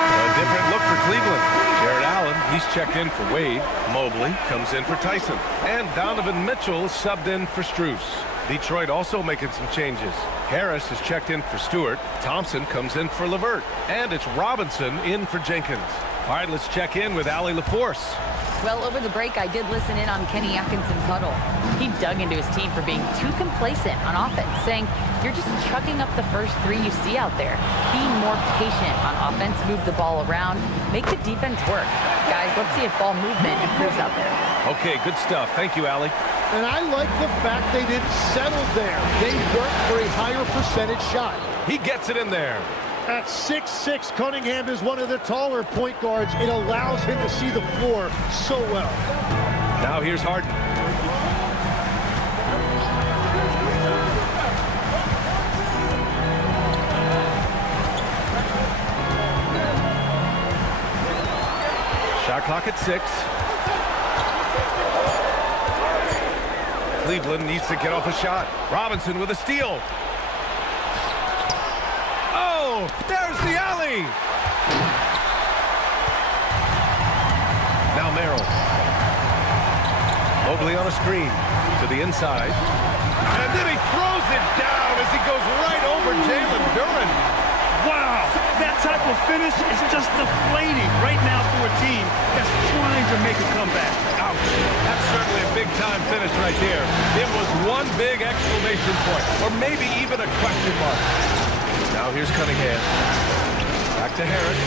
A different look for Cleveland. Jared Allen, he's checked in for Wade. Mobley comes in for Tyson. And Donovan Mitchell subbed in for Strus. Detroit also making some changes. Harris is checked in for Stewart. Thompson comes in for LeVert. And it's Robinson in for Jenkins. All right, let's check in with Allie LaForce. Well, over the break, I did listen in on Kenny Atkinson's huddle. He dug into his team for being too complacent on offense, saying, you're just chucking up the first three you see out there. Be more patient on offense, move the ball around, make the defense work. Guys, let's see if ball movement improves out there. Okay, good stuff. Thank you, Allie. And I like the fact they didn't settle there. They worked for a higher percentage shot. He gets it in there. At 6'6", Cunningham is one of the taller point guards. It allows him to see the floor so well. Now here's Harden. Shot clock at 6. Cleveland needs to get off a shot. Robinson with a steal. Oh, there's the alley. Now Merrill. Mobley on a screen to the inside. And then he throws it down as he goes right over Jalen Duren. Wow, that type of finish is just deflating right now for a team that's trying to make a comeback. Ouch. That's certainly a big-time finish right there. It was one big exclamation point, or maybe even a question mark. Now here's Cunningham. Back to Harris.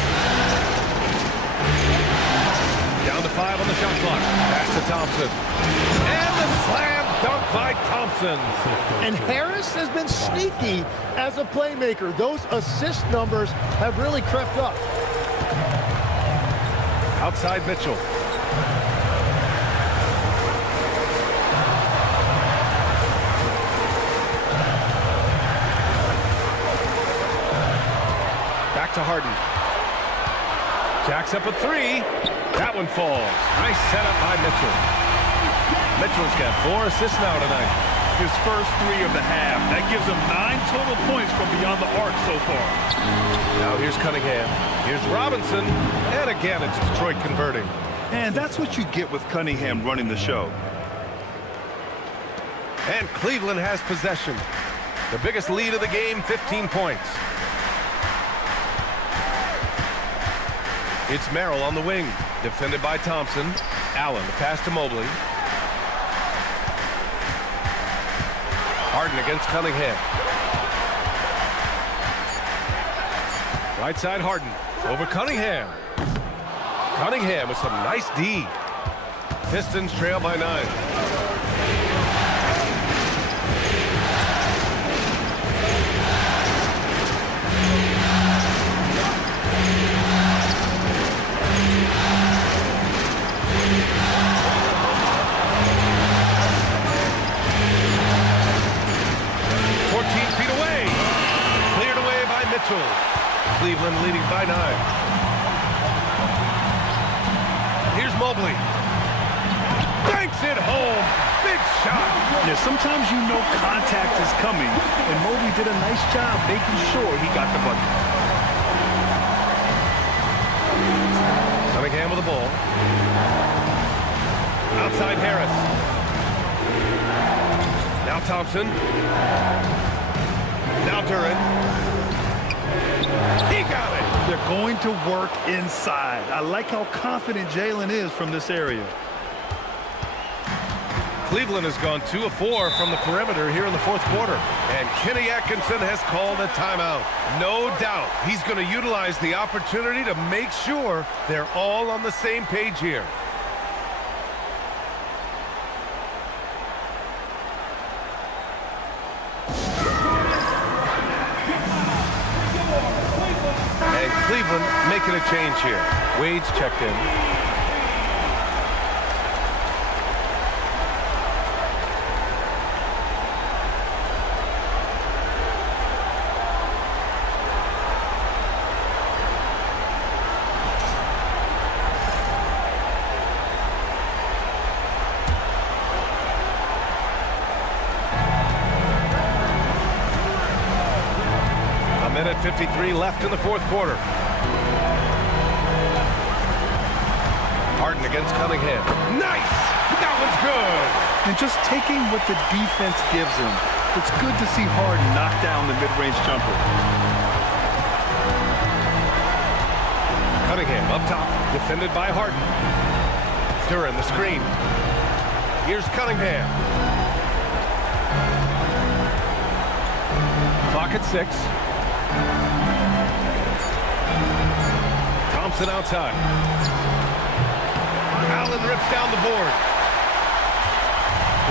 Down to 5 on the shot clock. Pass to Thompson. And the slam dunk by Thompson. And Harris has been sneaky as a playmaker. Those assist numbers have really crept up. Outside Mitchell. Back to Harden. Jacks up a 3. That one falls. Nice setup by Mitchell. Mitchell's got 4 assists now tonight. His first 3 of the half. That gives him 9 total points from beyond the arc so far. Now here's Cunningham. Here's Robinson. And again, it's Detroit converting. And that's what you get with Cunningham running the show. And Cleveland has possession. The biggest lead of the game, 15 points. It's Merrill on the wing, defended by Thompson. Allen, the pass to Mobley. Harden against Cunningham. Right side Harden, over Cunningham. Cunningham with some nice D. Pistons trail by 9. Cleveland leading by 9. Here's Mobley. Banks it home. Big shot. Yeah, sometimes you know contact is coming, and Mobley did a nice job making sure he got the bucket. Cunningham with the ball. Outside Harris. Now Thompson. Now Duren. He got it. They're going to work inside. I like how confident Jalen is from this area. Cleveland has gone 2 of 4 from the perimeter here in the 4th quarter. And Kenny Atkinson has called a timeout. No doubt he's going to utilize the opportunity to make sure they're all on the same page here. Cleveland making a change here. Wade's checked in. A minute 53 left in the 4th quarter. Harden against Cunningham. Nice! That one's good! And just taking what the defense gives him. It's good to see Harden knock down the mid-range jumper. Cunningham up top, defended by Harden. Duran, the screen. Here's Cunningham. Clock at 6. Thompson outside. Allen rips down the board.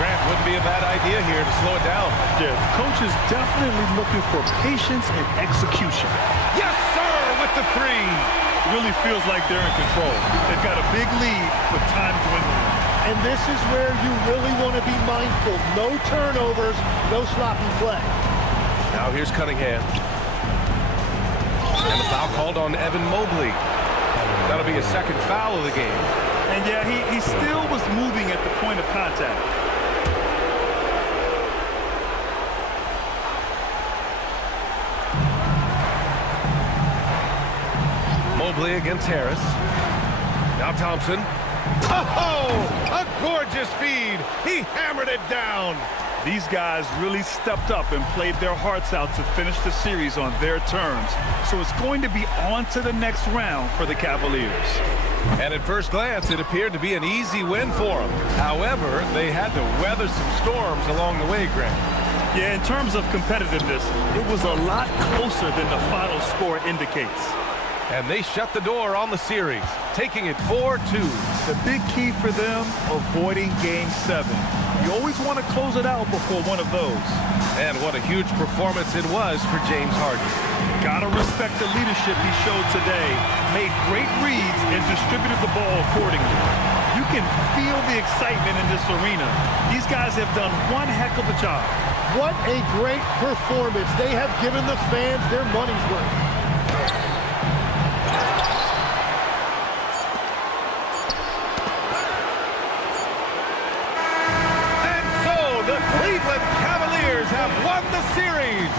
Grant, wouldn't be a bad idea here to slow it down. Yeah, the coach is definitely looking for patience and execution. Yes, sir, with the 3. Really feels like they're in control. They've got a big lead with time dwindling. And this is where you really want to be mindful. No turnovers, no sloppy play. Now here's Cunningham. And the foul called on Evan Mobley. That'll be a second foul of the game. And yeah, he still was moving at the point of contact. Mobley against Harris. Now Thompson. Oh, a gorgeous feed. He hammered it down. These guys really stepped up and played their hearts out to finish the series on their terms. So it's going to be on to the next round for the Cavaliers. And at first glance, it appeared to be an easy win for them. However, they had to weather some storms along the way, Grant. Yeah, in terms of competitiveness, it was a lot closer than the final score indicates. And they shut the door on the series, taking it 4-2. The big key for them, avoiding Game 7. You always want to close it out before one of those. And what a huge performance it was for James Harden. Gotta respect the leadership he showed today. Made great reads and distributed the ball accordingly. You can feel the excitement in this arena. These guys have done one heck of a job. What a great performance. They have given the fans their money's worth. Cleveland Cavaliers have won the series.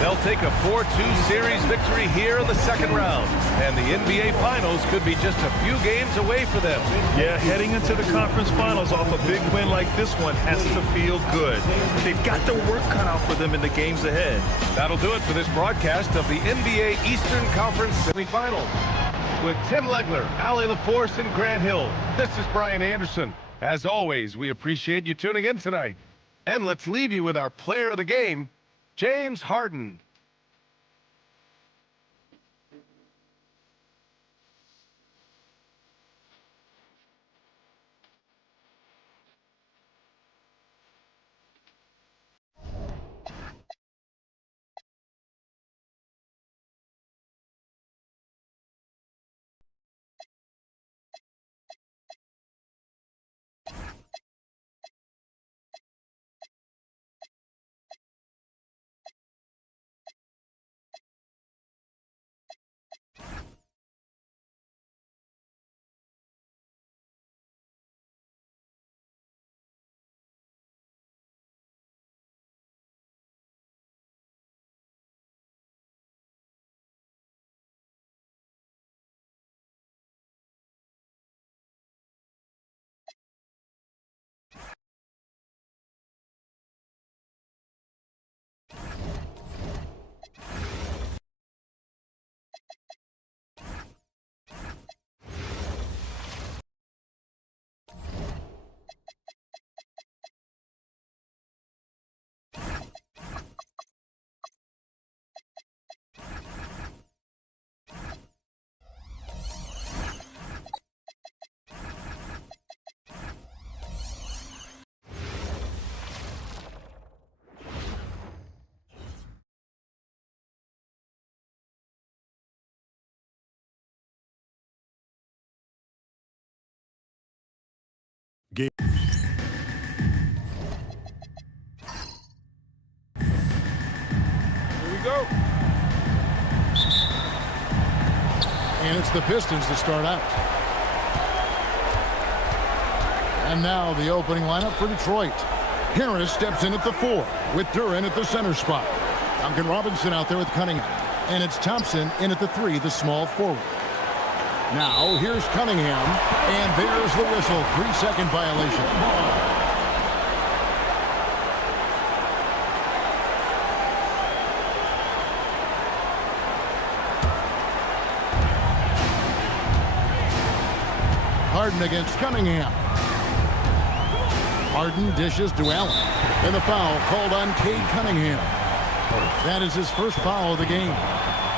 They'll take a 4-2 series victory here in the second round. And the NBA Finals could be just a few games away for them. Yeah, heading into the conference finals off a big win like this one has to feel good. They've got their work cut out for them in the games ahead. That'll do it for this broadcast of the NBA Eastern Conference semifinals. With Tim Legler, Allie LaForce, and Grant Hill, this is Brian Anderson. As always, we appreciate you tuning in tonight. And let's leave you with our player of the game, James Harden. Game. Here we go. And it's the Pistons to start out. And now the opening lineup for Detroit. Harris steps in at the 4 with Duran at the center spot. Duncan Robinson out there with Cunningham. And it's Thompson in at the 3, the small forward. Now here's Cunningham. And there's the whistle. 3-second violation. Harden against Cunningham. Harden dishes to Allen. And the foul called on Cade Cunningham. That is his first foul of the game.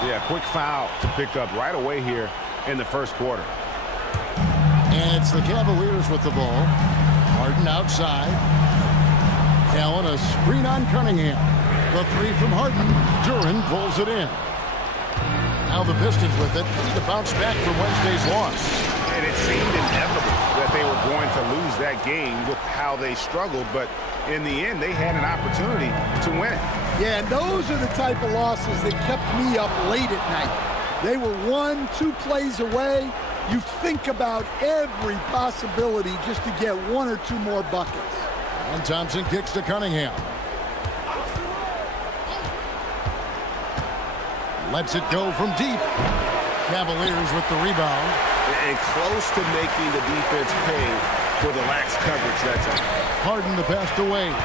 Yeah, quick foul to pick up right away here in the first quarter. And it's the Cavaliers with the ball. Harden outside. Allen a screen on Cunningham. The three from Harden. Duren pulls it in. Now the Pistons with it. Need to bounce back from Wednesday's loss. And it seemed inevitable that they were going to lose that game with how they struggled, but in the end, they had an opportunity to win it. Yeah, and those are the type of losses that kept me up late at night. They were 1-2 plays away. You think about every possibility just to get 1 or 2 more buckets. And Thompson kicks to Cunningham. Lets it go from deep. Cavaliers with the rebound. And close to making the defense pay for the lax coverage that time. Harden the pass to Wade.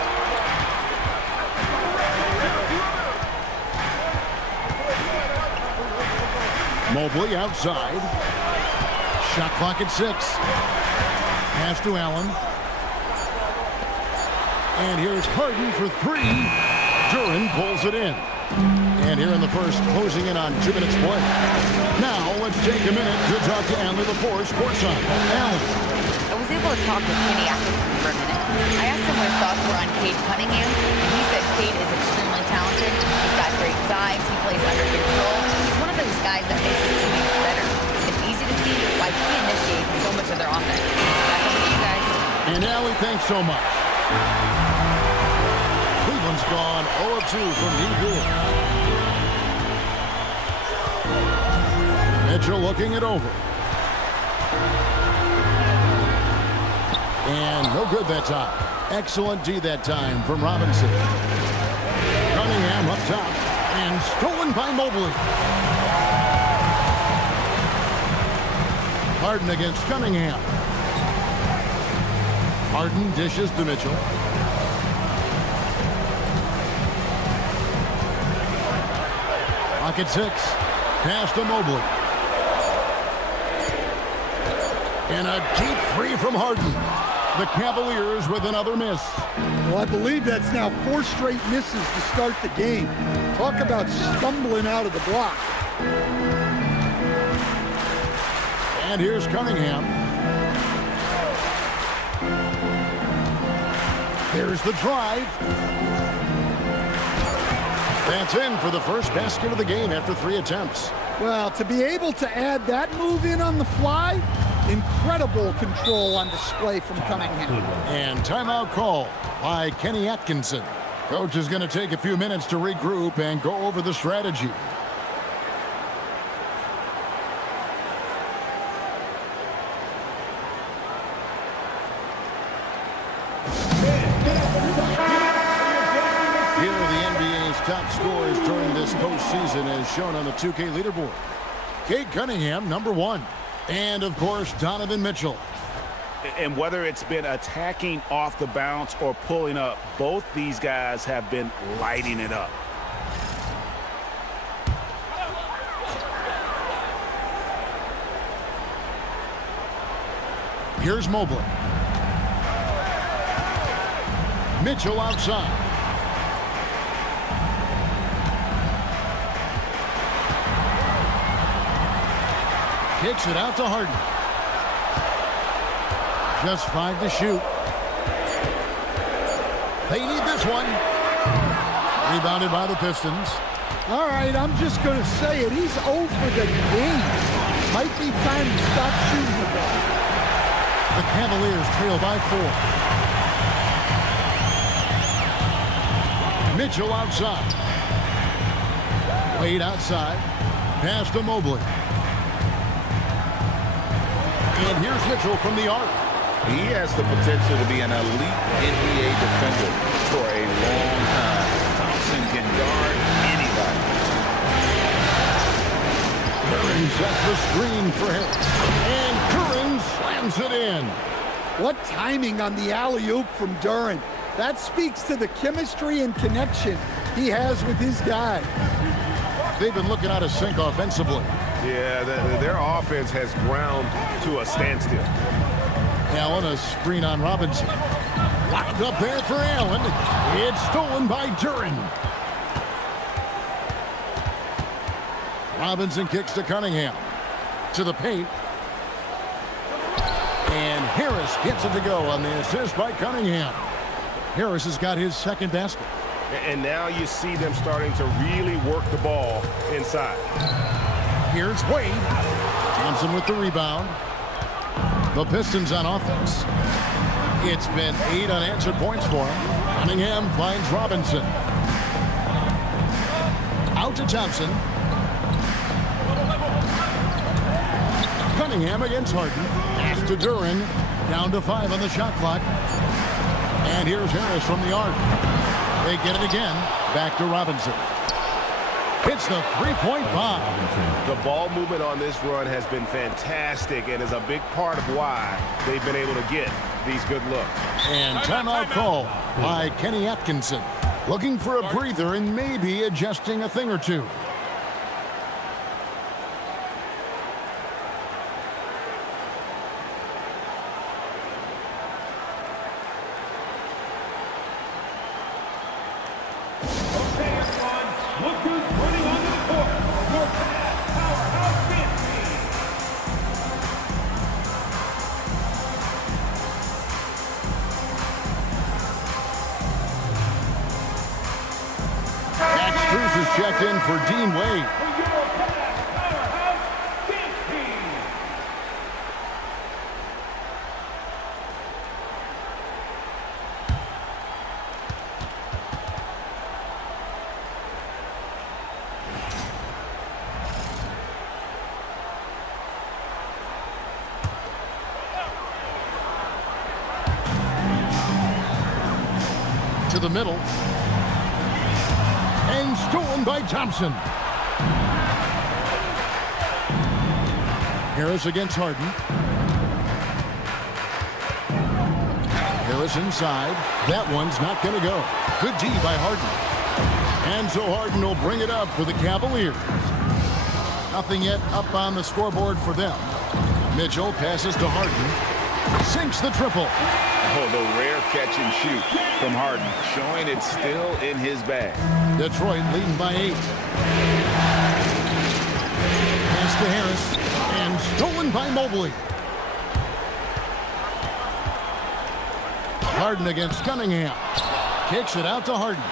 Mobley outside. Shot clock at 6. Pass to Allen. And here's Harden for 3. Duren pulls it in. And here in the first, closing in on 2 minutes play. Now let's take a minute to talk to Allen LaForce courtside. Allen. I was able to talk with Kenny Atkinson for a minute. I asked him what his thoughts were on Cade Cunningham, and he said Cade is extremely talented. He's got great size. He plays under control. He's one of those guys that makes his teammates better. It's easy to see why he initiates so much of their offense. Back over to you guys. And Allie, thanks so much. Cleveland's gone 0 of 2 from deep here. Mitchell looking it over. And no good that time. Excellent D that time from Robinson. Cunningham up top. And stolen by Mobley. Harden against Cunningham. Harden dishes to Mitchell. Pocket 6. Pass to Mobley. And a deep 3 from Harden. The Cavaliers with another miss. Well, I believe that's now 4 straight misses to start the game. Talk about stumbling out of the block. And here's Cunningham. Here's the drive. That's in for the first basket of the game after 3 attempts. Well, to be able to add that move in on the fly, incredible control on display from Cunningham. And timeout call by Kenny Atkinson. Coach is going to take a few minutes to regroup and go over the strategy. Here are the NBA's top scorers during this postseason as shown on the 2K leaderboard. Cade Cunningham, number 1. And, of course, Donovan Mitchell. And whether it's been attacking off the bounce or pulling up, both these guys have been lighting it up. Here's Mobley. Mitchell outside. Kicks it out to Harden. Just 5 to shoot. They need this one. Rebounded by the Pistons. All right, I'm just going to say it. He's 0 for the game. Might be time to stop shooting the ball. The Cavaliers trail by 4. Mitchell outside. Wade outside. Pass to Mobley. And here's Mitchell from the arc. He has the potential to be an elite NBA defender for a long time. Thompson can guard anybody. Duren sets the screen for Harris. And Duren slams it in. What timing on the alley-oop from Duren. That speaks to the chemistry and connection he has with his guys. They've been looking out of sync offensively. Yeah, their offense has ground to a standstill. Allen, a screen on Robinson. Lined up there for Allen. It's stolen by Duren. Robinson kicks to Cunningham. To the paint. And Harris gets it to go on the assist by Cunningham. Harris has got his second basket. And now you see them starting to really work the ball inside. Here's Wade. Thompson with the rebound. The Pistons on offense. It's been 8 unanswered points for him. Cunningham finds Robinson. Out to Thompson. Cunningham against Harden. Pass to Duren. Down to 5 on the shot clock. And here's Harris from the arc. They get it again. Back to Robinson. It's the three-point bomb. The ball movement on this run has been fantastic and is a big part of why they've been able to get these good looks. And timeout call by Kenny Atkinson. Looking for a breather and maybe adjusting a thing or two. Checked in for Dean Wade. To the middle. And stolen by Thompson. Harris against Harden. Harris inside. That one's not going to go. Good D by Harden. And so Harden will bring it up for the Cavaliers. Nothing yet up on the scoreboard for them. Mitchell passes to Harden. Sinks the triple. Oh, the rare catch and shoot from Harden, showing it's still in his bag. Detroit leading by 8. Pass to Harris, and stolen by Mobley. Harden against Cunningham. Kicks it out to Harden.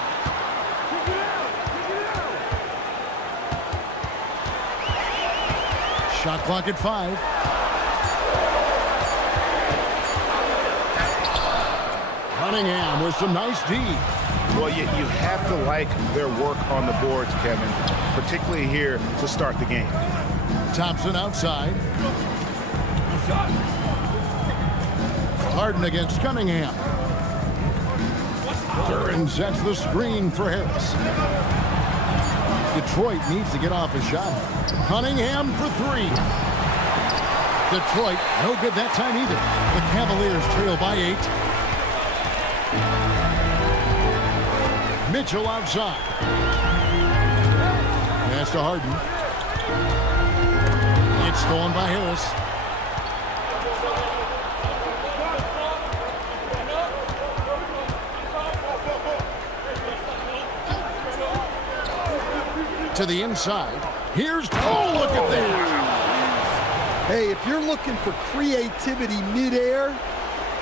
Shot clock at 5. Cunningham with some nice D. Well, you have to like their work on the boards, Kevin, particularly here to start the game. Thompson outside. Harden against Cunningham. Duren sets the screen for Harris. Detroit needs to get off a shot. Cunningham for 3. Detroit, no good that time either. The Cavaliers trail by 8. Mitchell outside. Pass to Harden. It's stolen by Harris. To the inside. Here's, oh, look at that. Hey, if you're looking for creativity midair,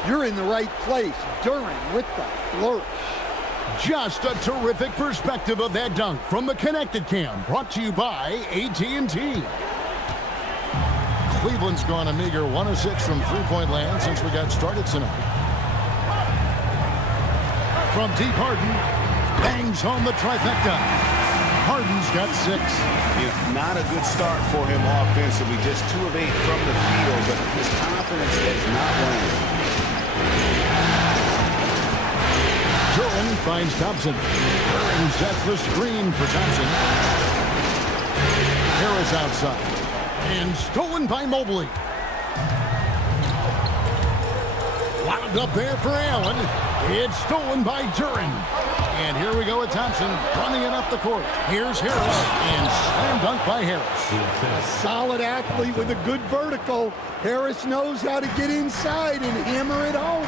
you're in the right place. Duren with the flourish. Just a terrific perspective of that dunk from the Connected Cam, brought to you by AT&T. Cleveland's gone a meager 1 of 6 from three-point land since we got started tonight. From deep, Harden bangs home the trifecta. Harden's got 6. Not a good start for him offensively, just 2 of 8 from the field, but his confidence has not waned. Duren finds Thompson. Duren sets the screen for Thompson. Harris outside. And stolen by Mobley. Wound up there for Allen. It's stolen by Duren. And here we go with Thompson running it up the court. Here's Harris, and slam dunk by Harris. A solid athlete with a good vertical. Harris knows how to get inside and hammer it home.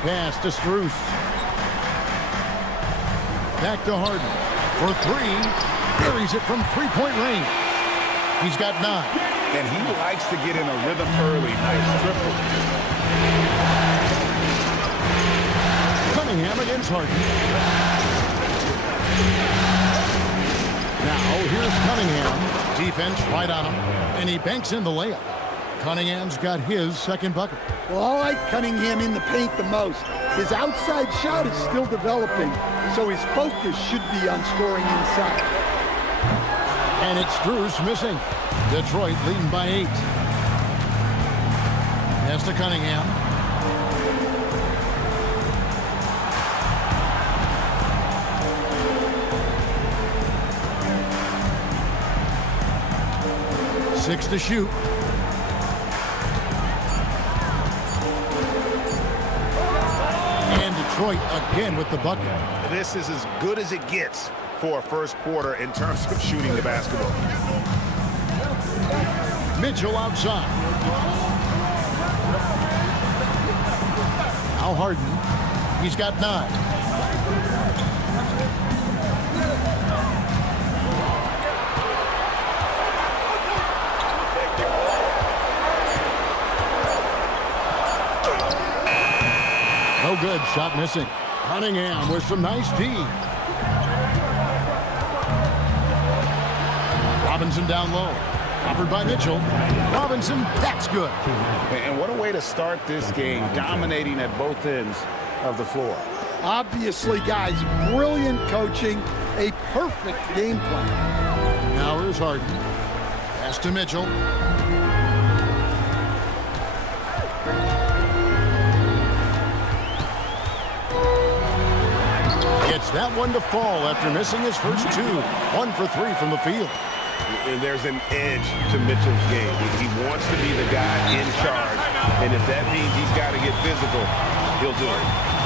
Pass to Strus. Back to Harden for three. Buries it from three-point range. He's got 9. And he likes to get in a rhythm early. Nice triple. Cunningham against Harden. Now here's Cunningham. Defense right on him. And he banks in the layup. Cunningham's got his second bucket. Well, I like Cunningham in the paint the most. His outside shot is still developing, so his focus should be on scoring inside. And it's Strus missing. Detroit leading by 8. Pass to Cunningham. Six to shoot. And Detroit again with the bucket. This is as good as it gets for a first quarter in terms of shooting the basketball. Mitchell outside. Now Harden. He's got 9. No good. Shot missing. Cunningham with some nice D. Robinson down low. Covered by Mitchell. Robinson, that's good. And what a way to start this game, dominating at both ends of the floor. Obviously, guys, brilliant coaching, a perfect game plan. Now here's Harden. Pass to Mitchell. Gets that one to fall after missing his first 2. 1 for 3 from the field. And there's an edge to Mitchell's game. He wants to be the guy in charge. And if that means he's got to get physical, he'll do it.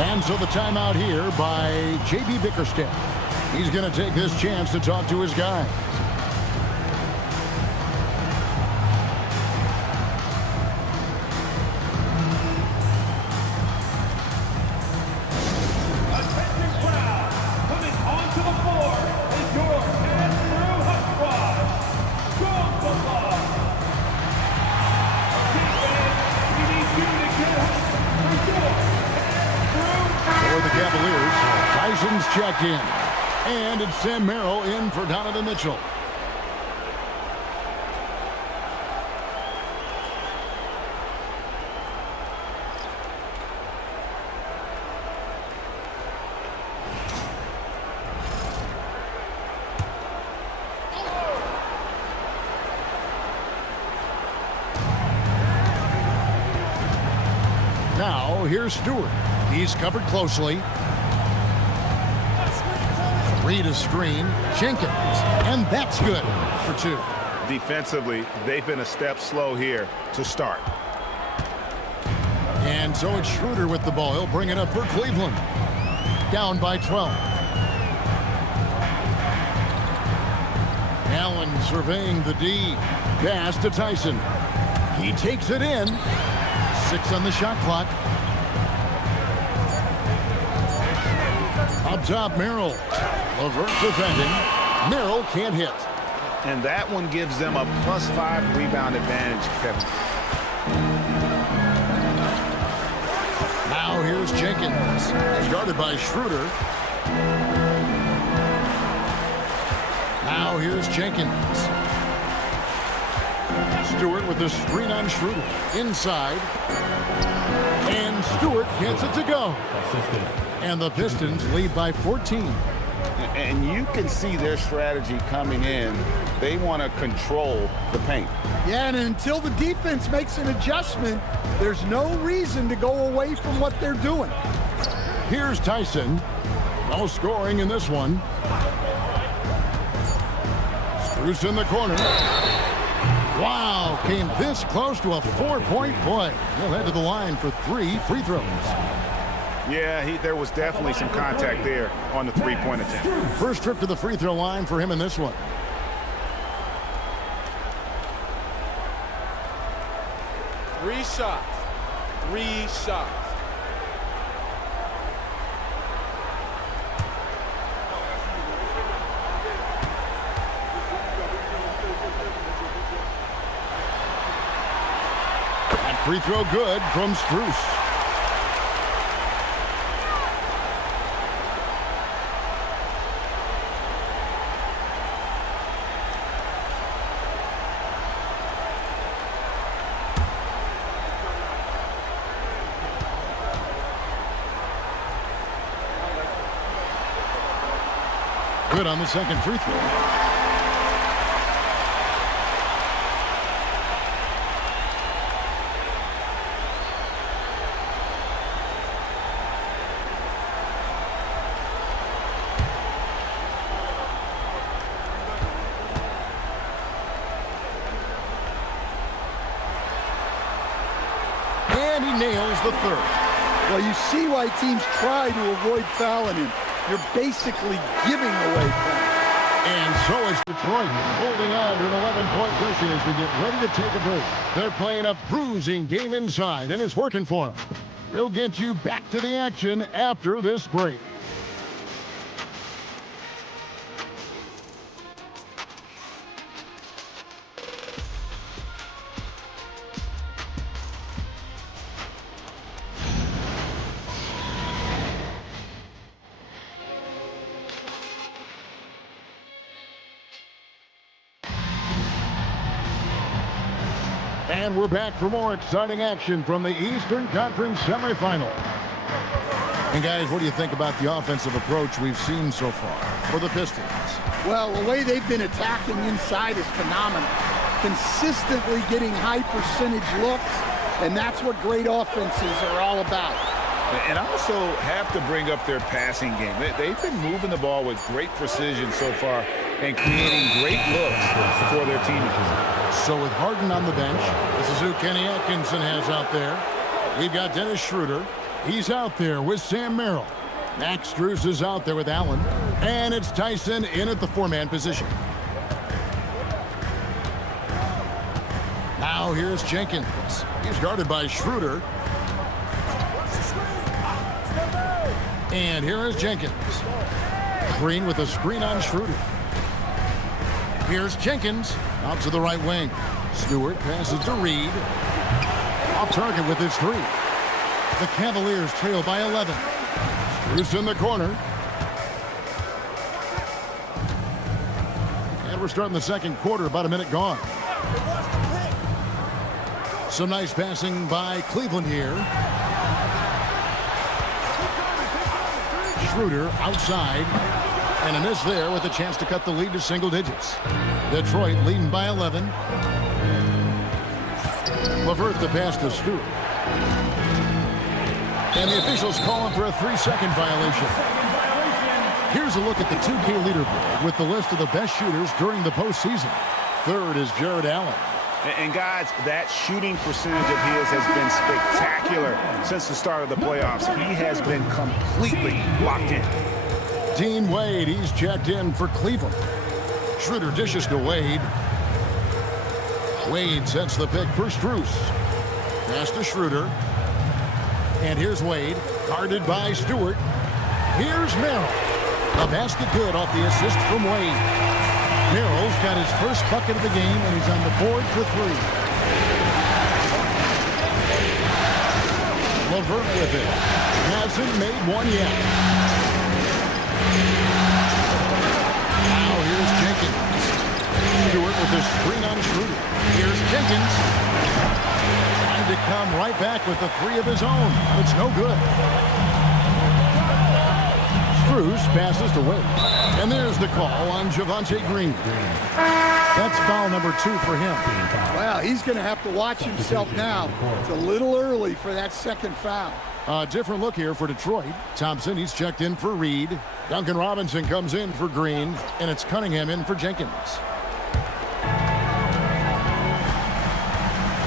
And so the timeout here by J.B. Bickerstaff. He's going to take this chance to talk to his guys. Checked in. And it's Sam Merrill in for Donovan Mitchell. Now here's Stewart. He's covered closely. Read a screen, Jenkins, and that's good for 2. Defensively, they've been a step slow here to start. And so it's Schroeder with the ball. He'll bring it up for Cleveland. Down by 12. Allen surveying the D. Pass to Tyson. He takes it in. 6 on the shot clock. Up top, Merrill. Levert defending. Merrill can't hit. And that one gives them a +5 rebound advantage, Kevin. Now here's Jenkins. He's guarded by Schroeder. Now here's Jenkins. Stewart with the screen on Schroeder. Inside. And Stewart gets it to go. And the Pistons lead by 14. And you can see their strategy coming in. They want to control the paint. Yeah, and until the defense makes an adjustment, there's no reason to go away from what they're doing. Here's Tyson. No scoring in this one. Strus in the corner. Wow, came this close to a 4-point play. He'll head to the line for 3 free throws. Yeah, there was definitely some contact there on the three-point attempt. First trip to the free throw line for him in this one. Three shots. 3 shots. And free throw good from Strus. Good on the second free throw. And he nails the third. Well, you see why teams try to avoid fouling him. You're basically giving away points. And so is Detroit, holding on to an 11-point cushion as we get ready to take a break. They're playing a bruising game inside, and it's working for them. We'll get you back to the action after this break. And we're back for more exciting action from the Eastern Conference semifinal. And guys, what do you think about the offensive approach we've seen so far for the Pistons? Well, the way they've been attacking inside is phenomenal. Consistently getting high percentage looks, and that's what great offenses are all about. And also have to bring up their passing game. They've been moving the ball with great precision so far and creating great looks for their teammates. So with Harden on the bench, this is who Kenny Atkinson has out there. We've got Dennis Schroeder. He's out there with Sam Merrill. Max Strus is out there with Allen. And it's Tyson in at the 4-man position. Now here's Jenkins. He's guarded by Schroeder. And here is Jenkins. Green with a screen on Schroeder. Here's Jenkins out to the right wing. Stewart passes to Reed. Off target with his 3. The Cavaliers trail by 11. Strus in the corner. And we're starting the second quarter, about a minute gone. Some nice passing by Cleveland here. Schroeder outside. And a miss there with a chance to cut the lead to single digits. Detroit leading by 11. LeVert the pass to Stewart. And the officials calling for a 3-second violation. Here's a look at the 2K leaderboard with the list of the best shooters during the postseason. Third is Jared Allen. And guys, that shooting percentage of his has been spectacular since the start of the playoffs. He has been completely locked in. Dean Wade, he's checked in for Cleveland. Schroeder dishes to Wade. Wade sets the pick for Strus. Pass to Schroeder. And here's Wade, guarded by Stewart. Here's Merrill. A basket good off the assist from Wade. Merrill's got his first bucket of the game, and he's on the board for 3. LeVert with it. Hasn't made one yet. Now here's Jenkins. Stewart with his screen on Schroeder. Here's Jenkins. Trying to come right back with the 3 of his own. But it's no good. Strus passes to Wade. And there's the call on Javonte Green. That's foul number 2 for him. Well, he's going to have to watch himself now. It's a little early for that second foul. A different look here for Detroit. Thompson, he's checked in for Reed. Duncan Robinson comes in for Green. And it's Cunningham in for Jenkins.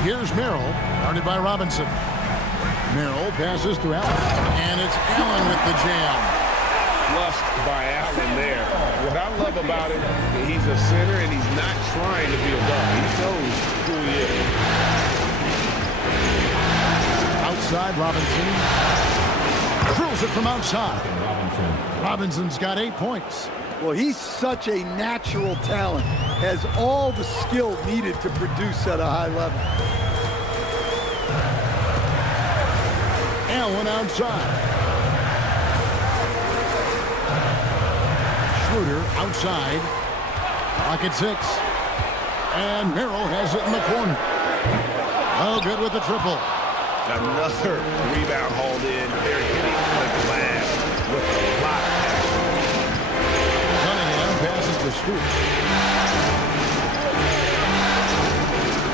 Here's Merrill, guarded by Robinson. Merrill passes to Allen, and it's Allen with the jam. Flushed by Allen there. What I love about him, he's a center and he's not trying to be a guard. He knows who he is. Outside, Robinson. Drills it from outside. Robinson's got 8 points. Well, he's such a natural talent. Has all the skill needed to produce at a high level. Allen outside. Schroeder outside. Clock at 6. And Merrill has it in the corner. Oh, good with the triple. Another rebound hauled in. They're hitting the glass with a lot of passion. Cunningham passes to Stewart.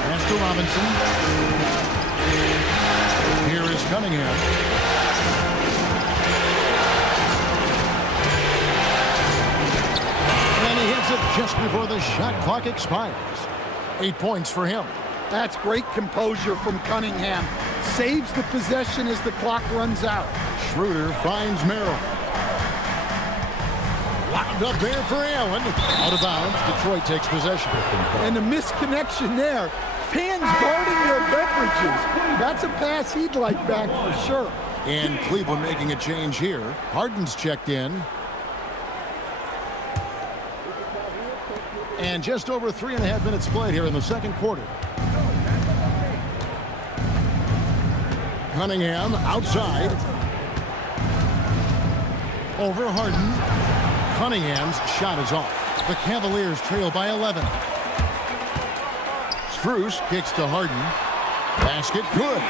Pass to Robinson. Here is Cunningham. And he hits it just before the shot clock expires. 8 points for him. That's great composure from Cunningham. Saves the possession as the clock runs out. Schroeder finds Merrill. Lobbed up there for Allen. Out of bounds. Detroit takes possession. And the misconnection there. Fans guarding their beverages. That's a pass he'd like back for sure. And Cleveland making a change here. Harden's checked in. And just over 3.5 minutes played here in the second quarter. Cunningham outside. Over Harden. Cunningham's shot is off. The Cavaliers trail by 11. Strus kicks to Harden. Basket good.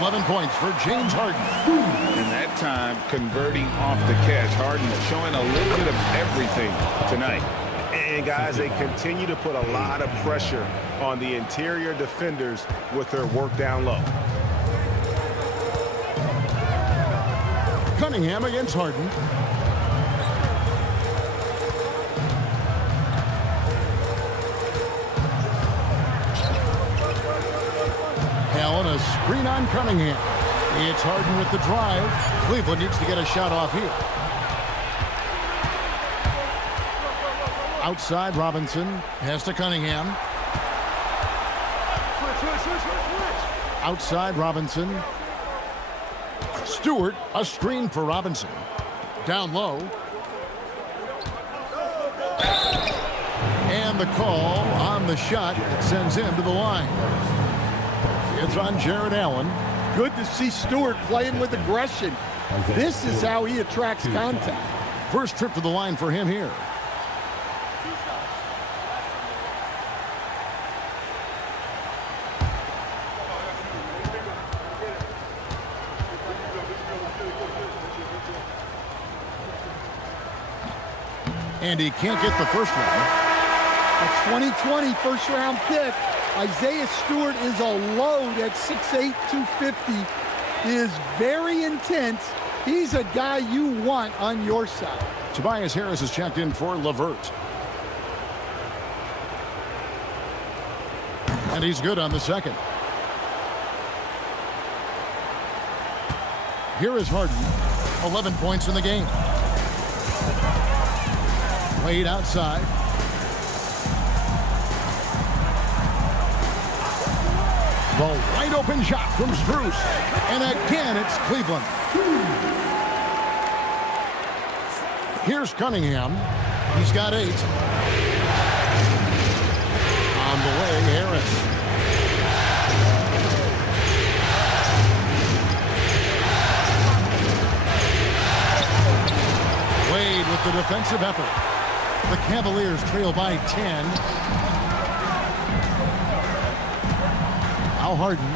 11 points for James Harden. And that time converting off the catch. Harden showing a little bit of everything tonight. And guys, they continue to put a lot of pressure on the interior defenders with their work down low. Cunningham against Harden. Allen, a screen on Cunningham. It's Harden with the drive. Cleveland needs to get a shot off here. Outside, Robinson has to Cunningham. Outside, Robinson. Stewart, a screen for Robinson. Down low. And the call on the shot that sends him to the line. It's on Jared Allen. Good to see Stewart playing with aggression. This is how he attracts contact. First trip to the line for him here. And he can't get the first one. A 2020 first-round pick. Isaiah Stewart is a load at 6'8", 250. Is very intense. He's a guy you want on your side. Tobias Harris is checked in for LeVert. And he's good on the second. Here is Harden. 11 points in the game. Wade outside. The wide open shot from Strus. And again, it's Cleveland. Here's Cunningham. He's got 8. On the way, Harris. Wade with the defensive effort. The Cavaliers trail by 10. Now Harden.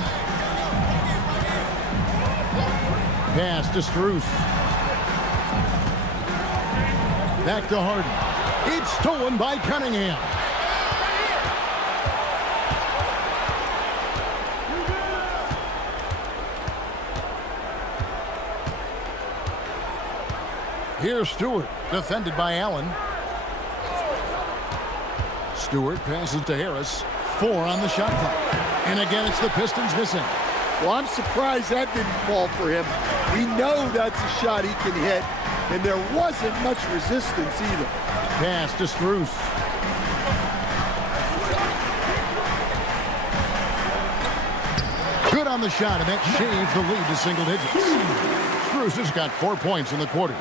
Pass to Strus. Back to Harden. It's stolen by Cunningham. Here's Stewart, defended by Allen. Stewart passes to Harris. 4 on the shot clock. And again, it's the Pistons missing. Well, I'm surprised that didn't fall for him. We know that's a shot he can hit, and there wasn't much resistance either. Pass to Strus. Good on the shot, and that shaves the lead to single digits. Strus has got 4 points in the quarter.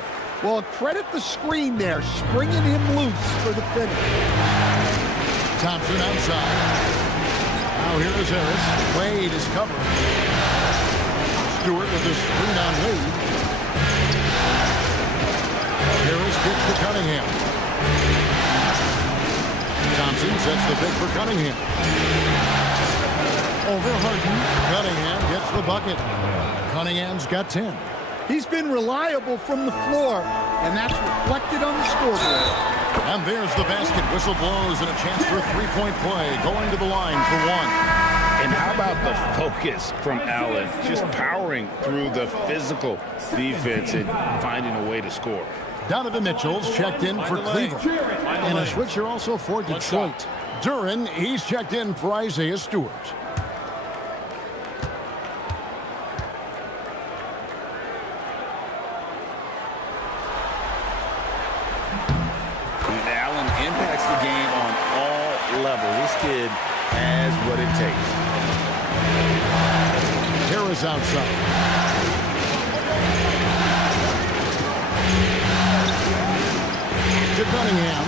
Well, credit the screen there, springing him loose for the finish. Thompson outside. Now here is Harris. Wade is covering. Stewart with the screen on Wade. Harris kicks to Cunningham. Thompson sets the pick for Cunningham. Over Harden. Cunningham gets the bucket. Cunningham's got 10. He's been reliable from the floor, and that's reflected on the scoreboard. And there's the basket. Whistle blows and a chance for a three-point play. Going to the line for one. And how about the focus from Allen? Just powering through the physical defense and finding a way to score. Donovan Mitchell's checked in for Cleveland. And a switcher also for Detroit. Duren, he's checked in for Isaiah Stewart. And Allen impacts the game on all levels. This kid has what it takes. Harris outside. To Cunningham.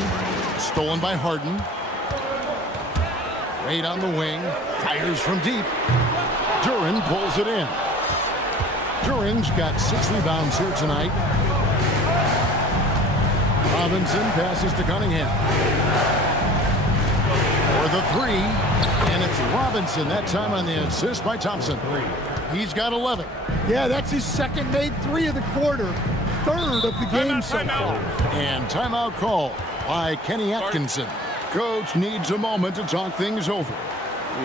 Stolen by Harden. Wade on the wing. Fires from deep. Duren pulls it in. Duren's got 6 rebounds here tonight. Robinson passes to Cunningham. For the three. And it's Robinson that time on the assist by Thompson. He's got 11. Yeah, that's his second made 3 of the quarter. Third of the game so far. And timeout call by Kenny Atkinson. Coach needs a moment to talk things over.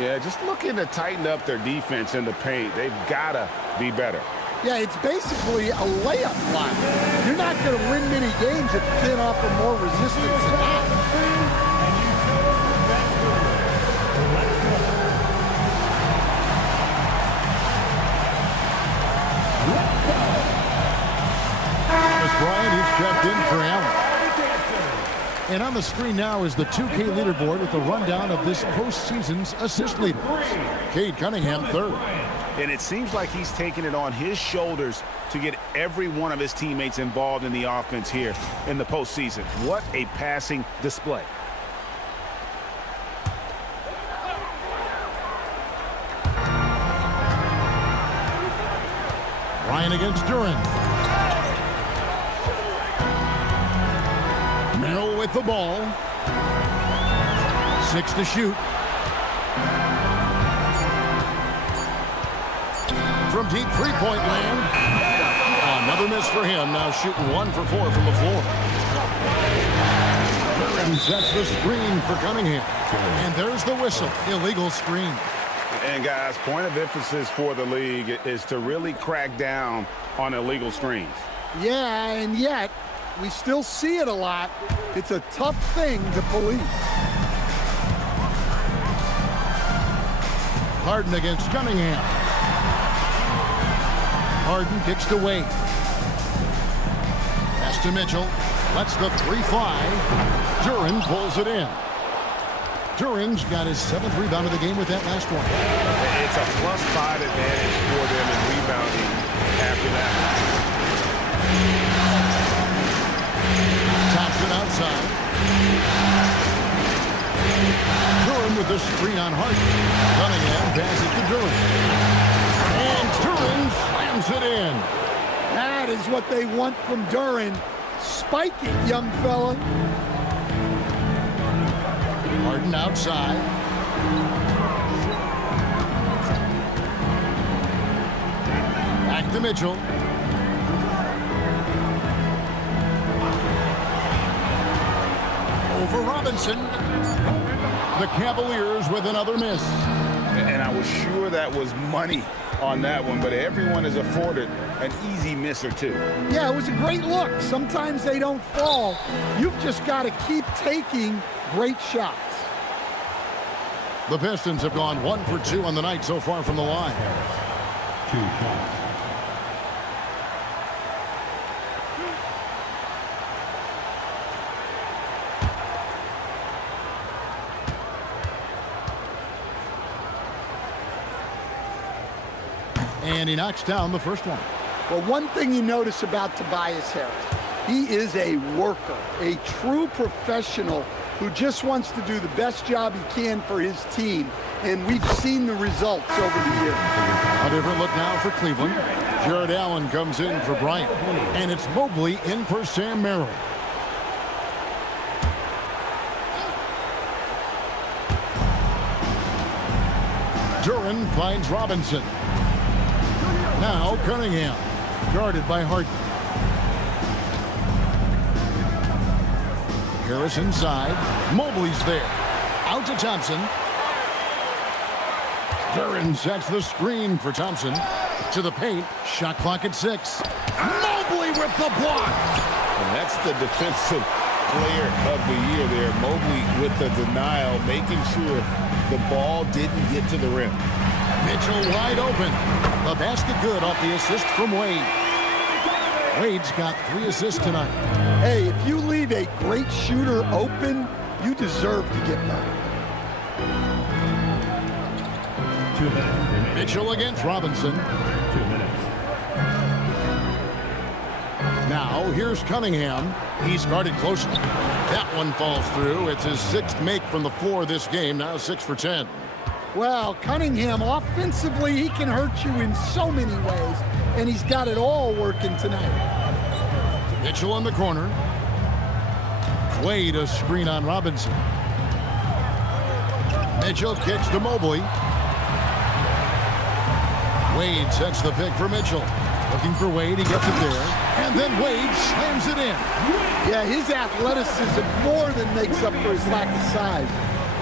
Yeah, just looking to tighten up their defense in the paint. They've got to be better. Yeah, it's basically a layup line. You're not going to win many games if you can't offer more resistance than that. Bryant is checked in for Allen. And on the screen now is the 2K leaderboard with a rundown of this postseason's assist leaders. Cade Cunningham third. And it seems like he's taking it on his shoulders to get every one of his teammates involved in the offense here in the postseason. What a passing display. Ryan against Duren. Merrill with the ball. 6 to shoot. From deep three-point land. Another miss for him. Now shooting 1 for 4 from the floor. And sets the screen for Cunningham. And there's the whistle. Illegal screen. And guys, point of emphasis for the league is to really crack down on illegal screens. Yeah, and yet we still see it a lot. It's a tough thing to police. Harden against Cunningham. Harden kicks to Wade. Pass to Mitchell. Lets the 3 fly. Duren pulls it in. Duren's got his 7th rebound of the game with that last one. It's a +5 advantage for them in rebounding after that. Thompson outside. Duren with the screen on Harden. Cunningham passes to Duren. And Duren slams it in. That is what they want from Duren. Spike it, young fella. Harden outside. Back to Mitchell. Over Robinson. The Cavaliers with another miss. And I was sure that was money on that one, but everyone is afforded an easy miss or two. Yeah, it was a great look. Sometimes they don't fall. You've just got to keep taking great shots. The Pistons have gone 1 for 2 on the night so far from the line. 2 shots. And he knocks down the first one. Well, one thing you notice about Tobias Harris, he is a worker, a true professional who just wants to do the best job he can for his team. And we've seen the results over the years. A different look now for Cleveland. Jared Allen comes in for Bryant. And it's Mobley in for Sam Merrill. Duran finds Robinson. Now Cunningham, guarded by Harden. Harris inside. Mobley's there. Out to Thompson. Duran sets the screen for Thompson. To the paint. Shot clock at 6. Mobley with the block. And that's the defensive player of the year there. Mobley with the denial, making sure the ball didn't get to the rim. Mitchell wide open. The basket good off the assist from Wade. Wade's got 3 assists tonight. Hey, if you leave a great shooter open, you deserve to get burned. 2 minutes. Mitchell against Robinson. 2 minutes. Now here's Cunningham. He's guarded closely. That one falls through. It's his 6th make from the floor this game. Now 6 for 10. Well, Cunningham, offensively, he can hurt you in so many ways, and he's got it all working tonight. Mitchell in the corner. Wade a screen on Robinson. Mitchell kicks to Mobley. Wade sets the pick for Mitchell. Looking for Wade, he gets it there. And then Wade slams it in. Yeah, his athleticism more than makes up for his lack of size.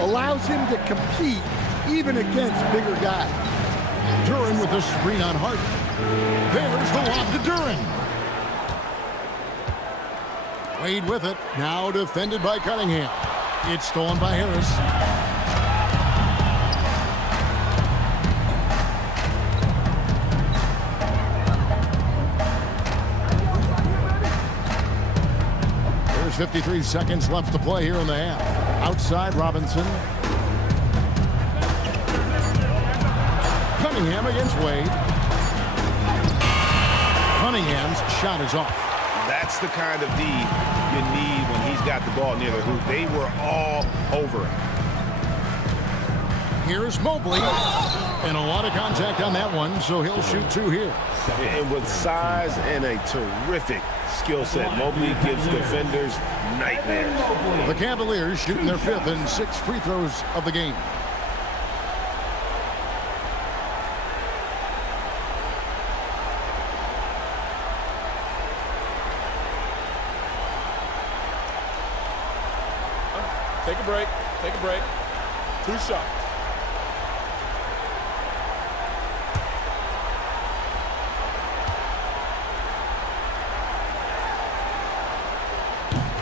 Allows him to compete even against bigger guys. Duran with a screen on Harden. There's the lob to Duran. Wade with it. Now defended by Cunningham. It's stolen by Harris. There's 53 seconds left to play here in the half. Outside Robinson. Cunningham against Wade. Cunningham's shot is off. That's the kind of D you need when he's got the ball near the hoop. They were all over him. Here's Mobley. And a lot of contact on that one, so he'll shoot 2 here. And with size and a terrific skill set, Mobley gives defenders nightmares. The Cavaliers shooting their 5th and 6th free throws of the game. Take a break. Take a break. 2 shots.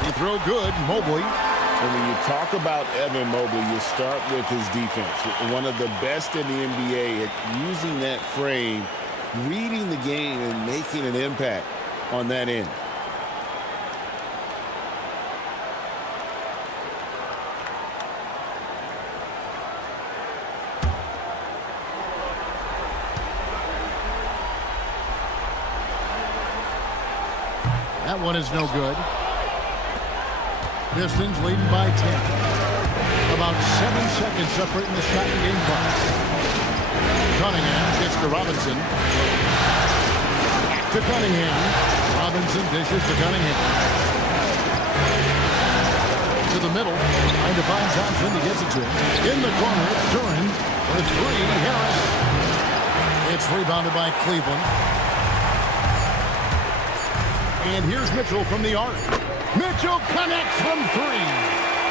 He throw good, Mobley. And when you talk about Evan Mobley, you start with his defense. One of the best in the NBA at using that frame, reading the game, and making an impact on that end. That one is no good. Pistons leading by 10. About 7 seconds separating the shot and game clocks. Cunningham gets to Robinson. Back to Cunningham. Robinson dishes to Cunningham. To the middle. Trying to find Thompson. He gets it to him. In the corner, it's Duran. For 3, Harris. It's rebounded by Cleveland. And here's Mitchell from the arc. Mitchell connects from 3.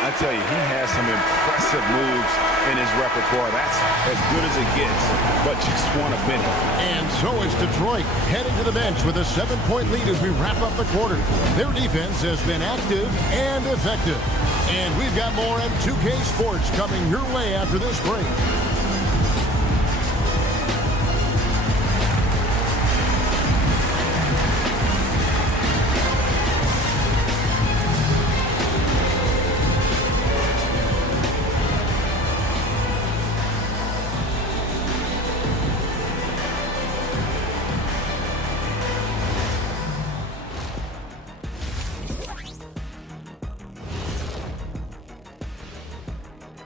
I tell you, he has some impressive moves in his repertoire. That's as good as it gets, but just want a minute. And so is Detroit, heading to the bench with a 7-point lead as we wrap up the quarter. Their defense has been active and effective. And we've got more M2K Sports coming your way after this break.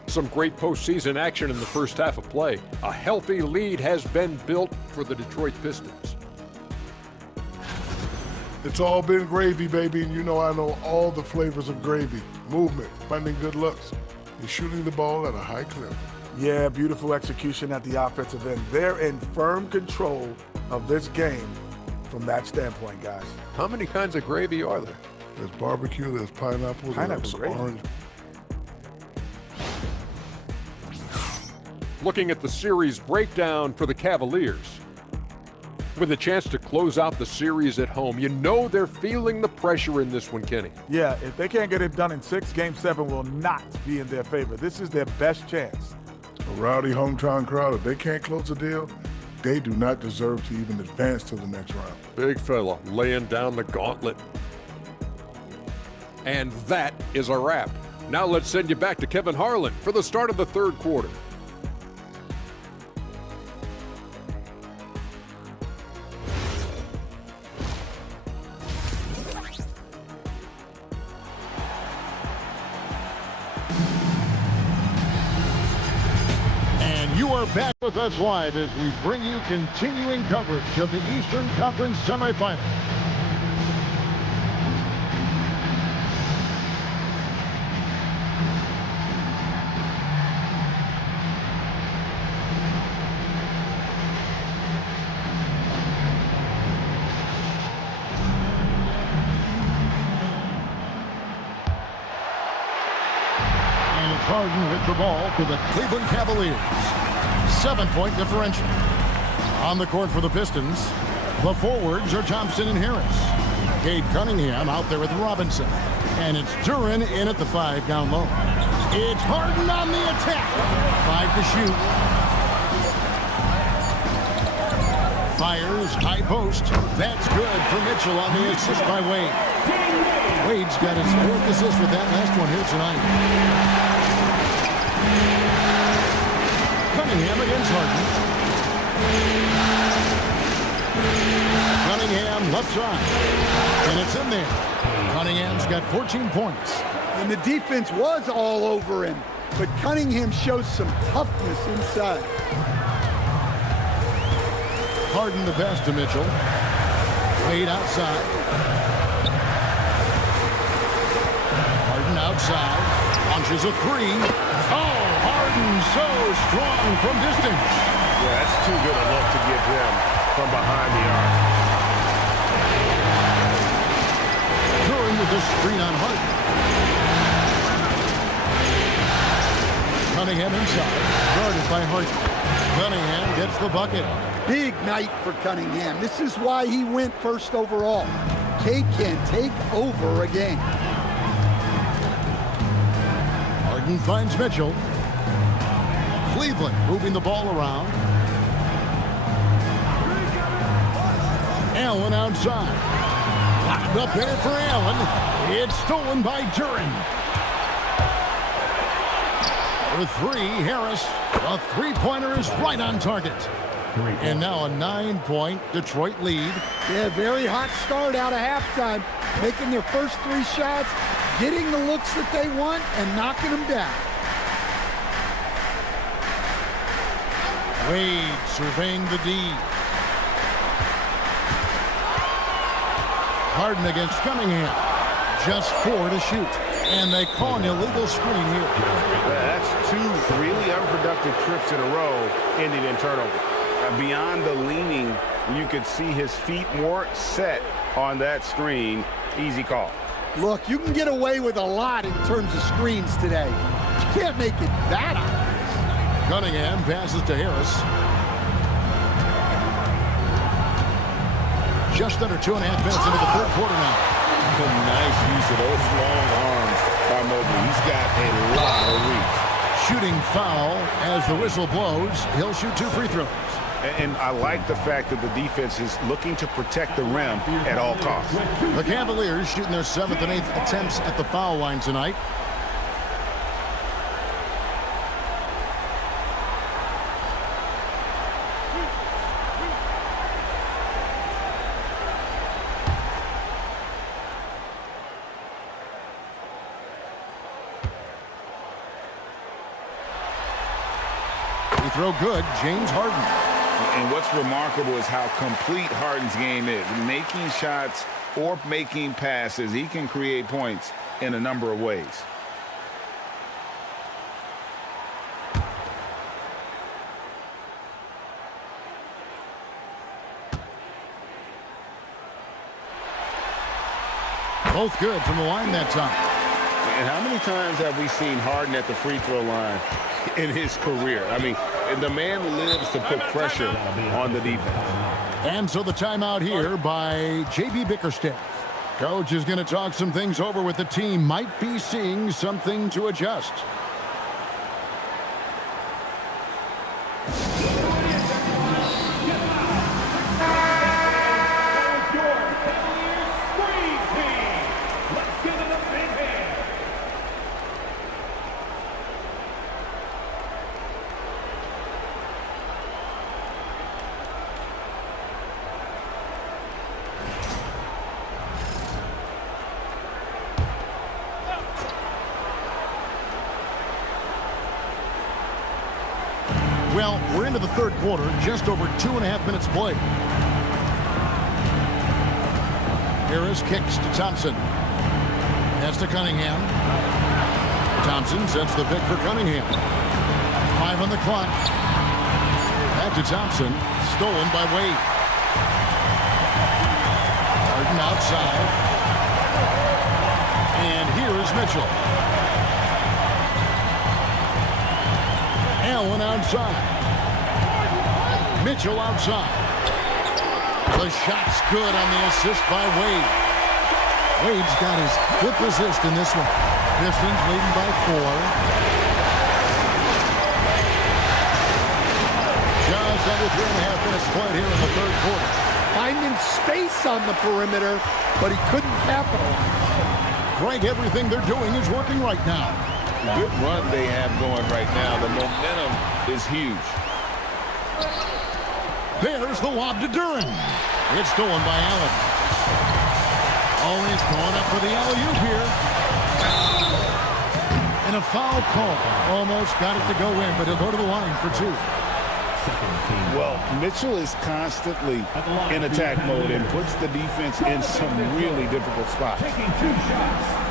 Some great postseason action in the first half of play. A healthy lead has been built for the Detroit Pistons. It's all been gravy, baby, and you know I know all the flavors of gravy. Movement, finding good looks, and shooting the ball at a high clip. Yeah, beautiful execution at the offensive end. They're in firm control of this game from that standpoint, guys. How many kinds of gravy are there? There's barbecue, there's pineapple, there's gravy. orange. Looking at the series breakdown for the Cavaliers. With a chance to close out the series at home, you know they're feeling the pressure in this one, Kenny. Yeah, if they can't get it done in 6, Game 7 will not be in their favor. This is their best chance. A rowdy hometown crowd, if they can't close a deal, they do not deserve to even advance to the next round. Big fella laying down the gauntlet. And that is a wrap. Now let's send you back to Kevin Harlan for the start of the third quarter. You are back with us live as we bring you continuing coverage of the Eastern Conference semifinals. And it's Harden with the ball for the Cleveland Cavaliers. 7-point differential. On the court for the Pistons, the forwards are Thompson and Harris. Cade Cunningham out there with Robinson. And it's Duren in at the 5 down low. It's Harden on the attack. 5 to shoot. Fires, high post. That's good for Mitchell on the assist by Wade. Wade's got his 4th assist with that last one here tonight. Cunningham against Harden. Cunningham left side. And it's in there. Cunningham's got 14 points. And the defense was all over him, but Cunningham shows some toughness inside. Harden the pass to Mitchell. Wade outside. Harden outside. Launches a 3. Oh, Harden so strong from distance. Yeah, that's too good a look to give them from behind the arc. Duren with the screen on Harden. Cunningham inside, guarded by Harden. Cunningham gets the bucket. Big night for Cunningham. This is why he went first overall. Cade can take over a game. Harden finds Mitchell. Cleveland moving the ball around. Allen outside. Locked up there for Allen. It's stolen by Duren. For 3, Harris. A 3-pointer is right on target. And now a 9-point Detroit lead. Yeah, very hot start out of halftime. Making their first 3 shots, getting the looks that they want, and knocking them down. Wade surveying the D. Harden against Cunningham. Just 4 to shoot. And they call an illegal screen here. That's 2 really unproductive trips in a row ending in turnover. Beyond the leaning, you could see his feet more set on that screen. Easy call. Look, you can get away with a lot in terms of screens today. You can't make it that obvious. Cunningham passes to Harris. Just under 2.5 minutes into the third quarter now. Nice use of those long arms by Mobley. He's got a lot of reach. Shooting foul as the whistle blows. He'll shoot 2 free throws. And I like the fact that the defense is looking to protect the rim at all costs. The Cavaliers shooting their 7th and 8th attempts at the foul line tonight. Free throw good, James Harden. And what's remarkable is how complete Harden's game is. Making shots or making passes, he can create points in a number of ways. Both good from the line that time. And how many times have we seen Harden at the free throw line in his career? I mean, the man lives to put pressure on the defense. And so the timeout here by J.B. Bickerstaff. Coach is going to talk some things over with the team. Might be seeing something to adjust. Well, we're into the third quarter, just over 2.5 minutes played. Harris kicks to Thompson. Pass to Cunningham. Thompson sets the pick for Cunningham. 5 on the clock. Back to Thompson. Stolen by Wade. Harden outside. And here is Mitchell. Allen outside. Mitchell outside. The shot's good on the assist by Wade. Wade's got his 5th assist in this one. Pistons leading by 4. Just under 3.5 minutes played here in the third quarter. Finding space on the perimeter, but he couldn't capitalize. Greg, everything they're doing is working right now. Good run they have going right now. The momentum is huge. There's the lob to Duren. It's stolen by Allen. Always going up for the alley-oop here. And a foul call. Almost got it to go in, but he'll go to the line for 2. Well, Mitchell is constantly in attack mode and puts the defense in some really difficult spots. Taking 2 shots.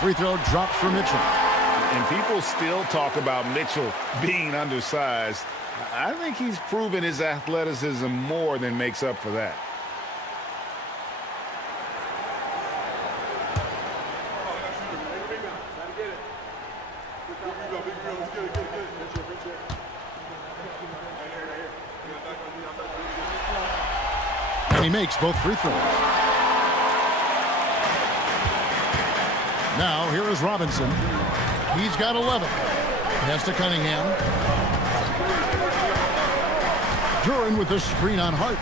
Free throw drops for Mitchell. And people still talk about Mitchell being undersized. I think he's proven his athleticism more than makes up for that. And he makes both free throws. Now, here is Robinson. He's got 11. Pass to Cunningham. Duren with the screen on Hart.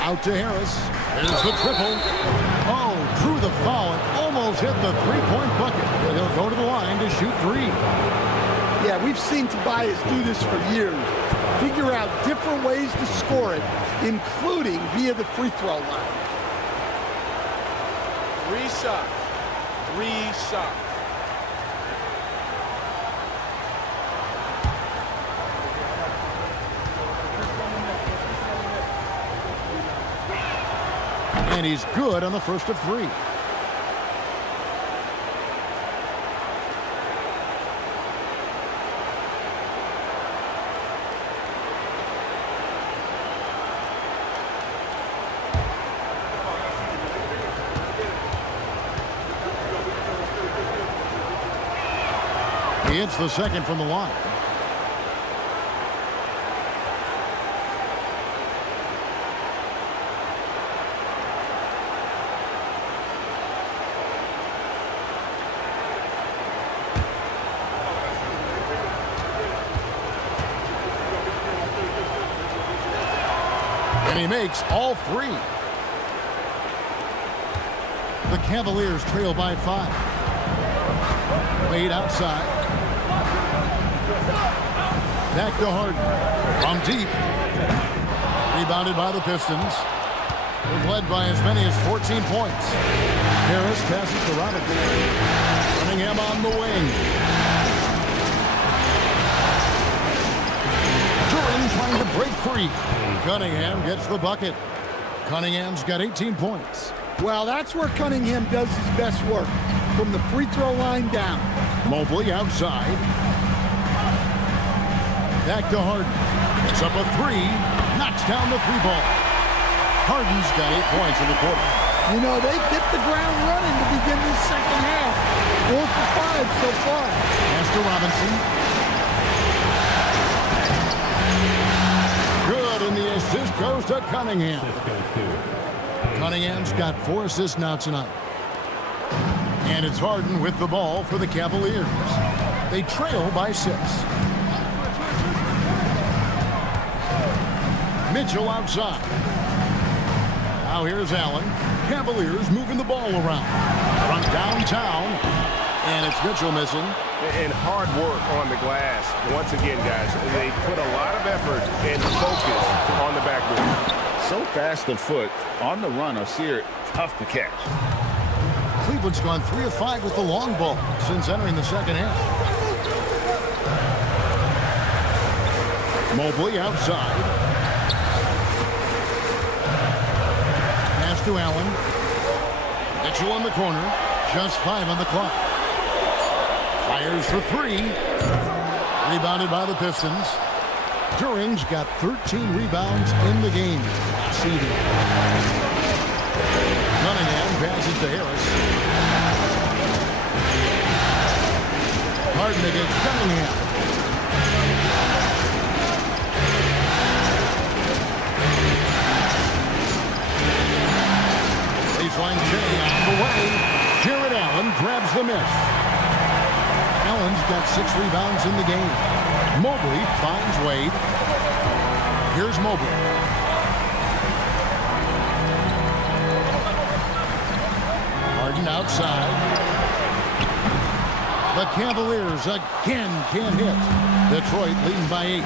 Out to Harris. There's the triple. Oh, drew the foul and almost hit the three-point bucket. But he'll go to the line to shoot 3. Yeah, we've seen Tobias do this for years. Figure out different ways to score it, including via the free throw line. 3 shots. 3 shots. And he's good on the first of three. He hits the second from the line. And he makes all three. The Cavaliers trail by 5. Wade outside. Back to Harden. From deep. Rebounded by the Pistons. They've led by as many as 14 points. Harris passes to Robinson. Cunningham on the wing. Duran trying to break free. Cunningham gets the bucket. Cunningham's got 18 points. Well, that's where Cunningham does his best work. From the free throw line down. Mobley outside. Back to Harden. It's up a three. Knocks down the three ball. Harden's got 8 points in the quarter. You know, they've hit the ground running to begin this second half. 4 for 5 so far. Pass to Robinson. Good, and the assist goes to Cunningham. Cunningham's got 4 assists now tonight. And it's Harden with the ball for the Cavaliers. They trail by 6. Mitchell outside. Now here's Allen. Cavaliers moving the ball around. From downtown. And it's Mitchell missing. And hard work on the glass. Once again, guys, they put a lot of effort and focus on the backboard. So fast of foot on the run of Sear, tough to catch. Cleveland's gone 3 of 5 with the long ball since entering the second half. Mobley outside. Pass to Allen. Mitchell in the corner. Just 5 on the clock. Fires for 3. Rebounded by the Pistons. Duran's got 13 rebounds in the game. Seeding. Cunningham passes to Harris. Harden against Cunningham. Baseline J on the way. Jared Allen grabs the miss. Allen's got 6 rebounds in the game. Mobley finds Wade. Here's Mobley. Harden outside. The Cavaliers again can't hit. Detroit leading by 8.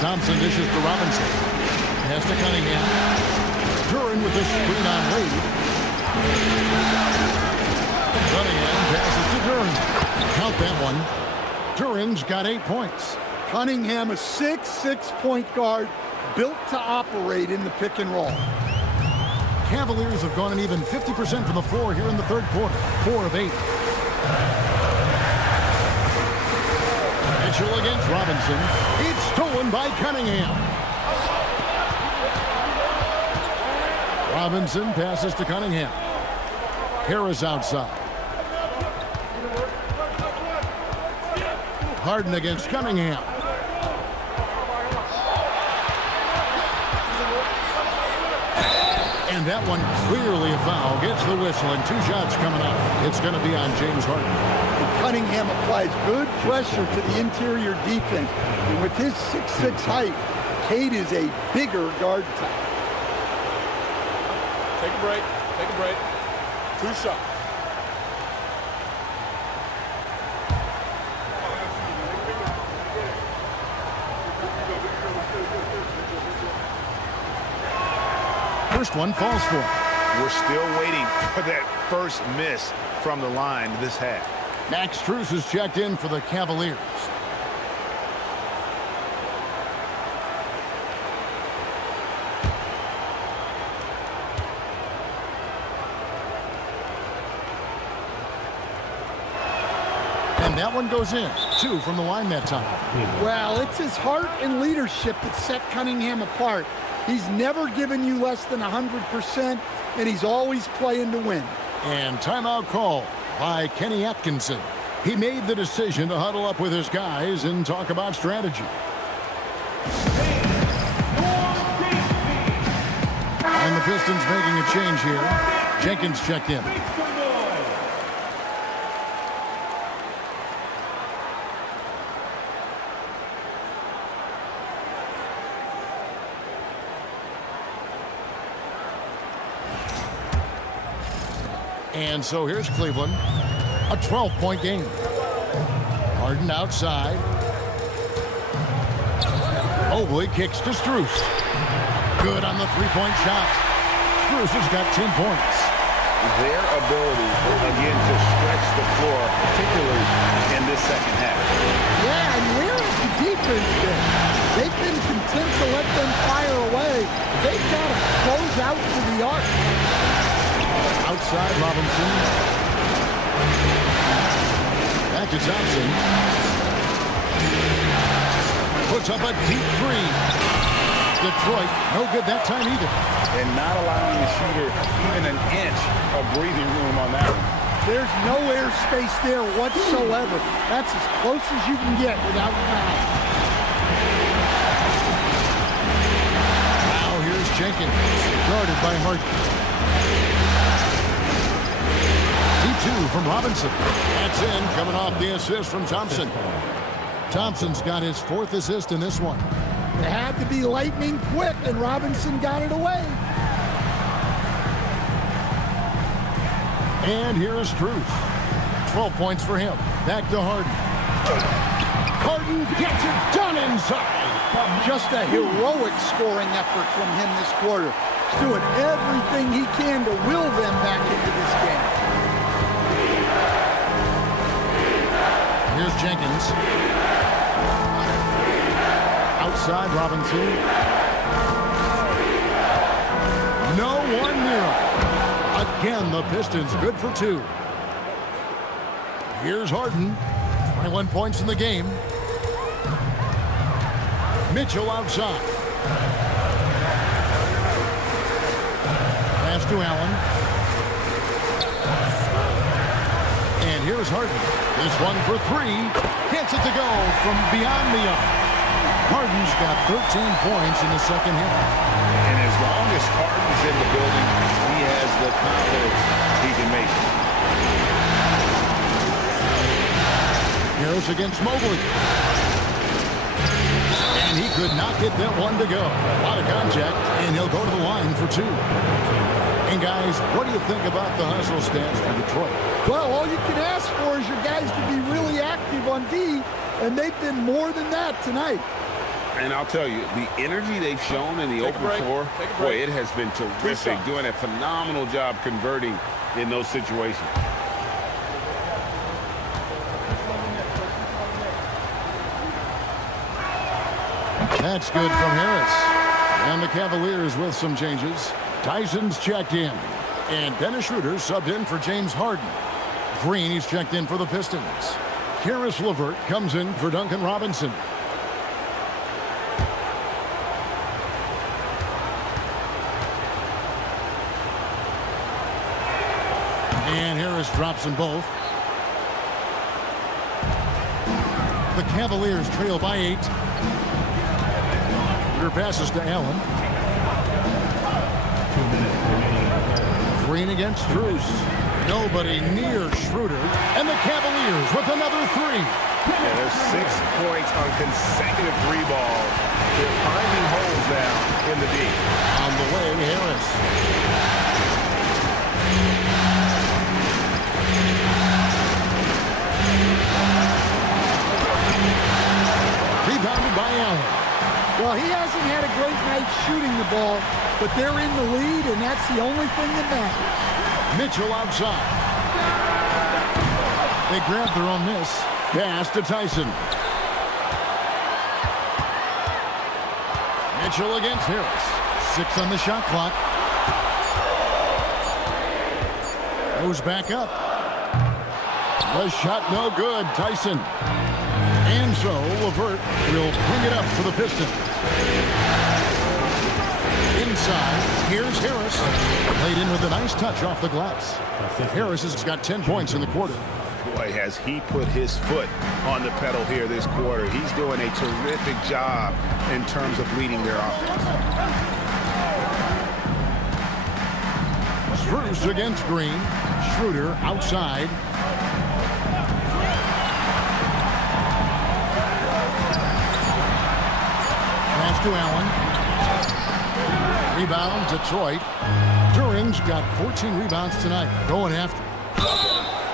Thompson dishes to Robinson. Pass to Cunningham. Duran with the screen on Wade. Cunningham passes to Duran. Count that one. Duran's got 8 points. Cunningham, a 6'6" point guard, built to operate in the pick and roll. Cavaliers have gone an even 50% from the floor here in the third quarter. 4 of 8. Mitchell against Robinson. It's stolen by Cunningham. Robinson passes to Cunningham. Harris outside. Harden against Cunningham. And that one clearly a foul. Gets the whistle and 2 shots coming up. It's going to be on James Harden. And Cunningham applies good pressure to the interior defense. And with his 6'6" height, Cade is a bigger guard type. Take a break. Take a break. 2 shots. First one falls for him. We're still waiting for that first miss from the line this half. Max Strus is checked in for the Cavaliers. And that one goes in. 2 from the line that time. Well, it's his heart and leadership that set Cunningham apart. He's never given you less than 100%, and he's always playing to win. And timeout call by Kenny Atkinson. He made the decision to huddle up with his guys and talk about strategy. And the Pistons making a change here. Jenkins checked in. And so here's Cleveland. A 12-point game. Harden outside. Mobley kicks to Strus. Good on the three-point shot. Strus has got 10 points. Their ability, again, to stretch the floor, particularly in this second half. Yeah, and where has the defense been? They've been content to let them fire away. They've got to close out to the arc. Outside Robinson. Back to Thompson. Puts up a deep three. Detroit, no good that time either. And not allowing the shooter even an inch of breathing room on that one. There's no airspace there whatsoever. That's as close as you can get without foul. Now here's Jenkins, guarded by Harden. T2 from Robinson. That's in, coming off the assist from Thompson. Thompson's got his 4th assist in this one. It had to be lightning quick, and Robinson got it away. And here is Strus. 12 points for him. Back to Harden. Harden gets it done inside. Just a heroic scoring effort from him this quarter. He's doing everything he can to will them back into this game. Here's Jenkins. Outside Robinson. No one near him. Again, the Pistons good for 2. Here's Harden. 21 points in the game. Mitchell outside. Pass to Allen. And here's Harden. This one for 3. Gets it to go from beyond the arc. Harden's got 13 points in the second half. And as long as Harden's in the building, he has the confidence he can make it. Harris against Mobley. And he could not get that one to go. A lot of contact, and he'll go to the line for 2. And guys, what do you think about the hustle stats for Detroit? Well, all you can ask for is your guys to be really active on D, and they've been more than that tonight. And I'll tell you, the energy they've shown in the open floor, boy, it has been terrific. Doing a phenomenal job converting in those situations. That's good from Harris. And the Cavaliers with some changes. Tyson's checked in. And Dennis Schroeder subbed in for James Harden. Green, he's checked in for the Pistons. Karis LeVert comes in for Duncan Robinson. And Harris drops them both. The Cavaliers trail by 8. Schroeder passes to Allen. 2 minutes remaining. Green against Strus. Nobody near Schroeder. And the Cavaliers with another 3. Yeah, there's 6 points on consecutive 3 balls. They're finding holes now in the D. On the way, Harris. Rebounded by Allen. Well, he hasn't had a great night shooting the ball, but they're in the lead, and that's the only thing that matters. Mitchell outside. They grabbed their own miss. Pass to Tyson. Mitchell against Harris. 6 on the shot clock. Goes back up. The shot no good, Tyson. And so LeVert will bring it up for the Pistons. Inside, here's Harris. Laid in with a nice touch off the glass. Harris has got 10 points in the quarter. Boy, has he put his foot on the pedal here this quarter. He's doing a terrific job in terms of leading their offense. Strus against Green. Schroeder outside. Pass to Allen. Rebound, Detroit. Duren's got 14 rebounds tonight. Going after.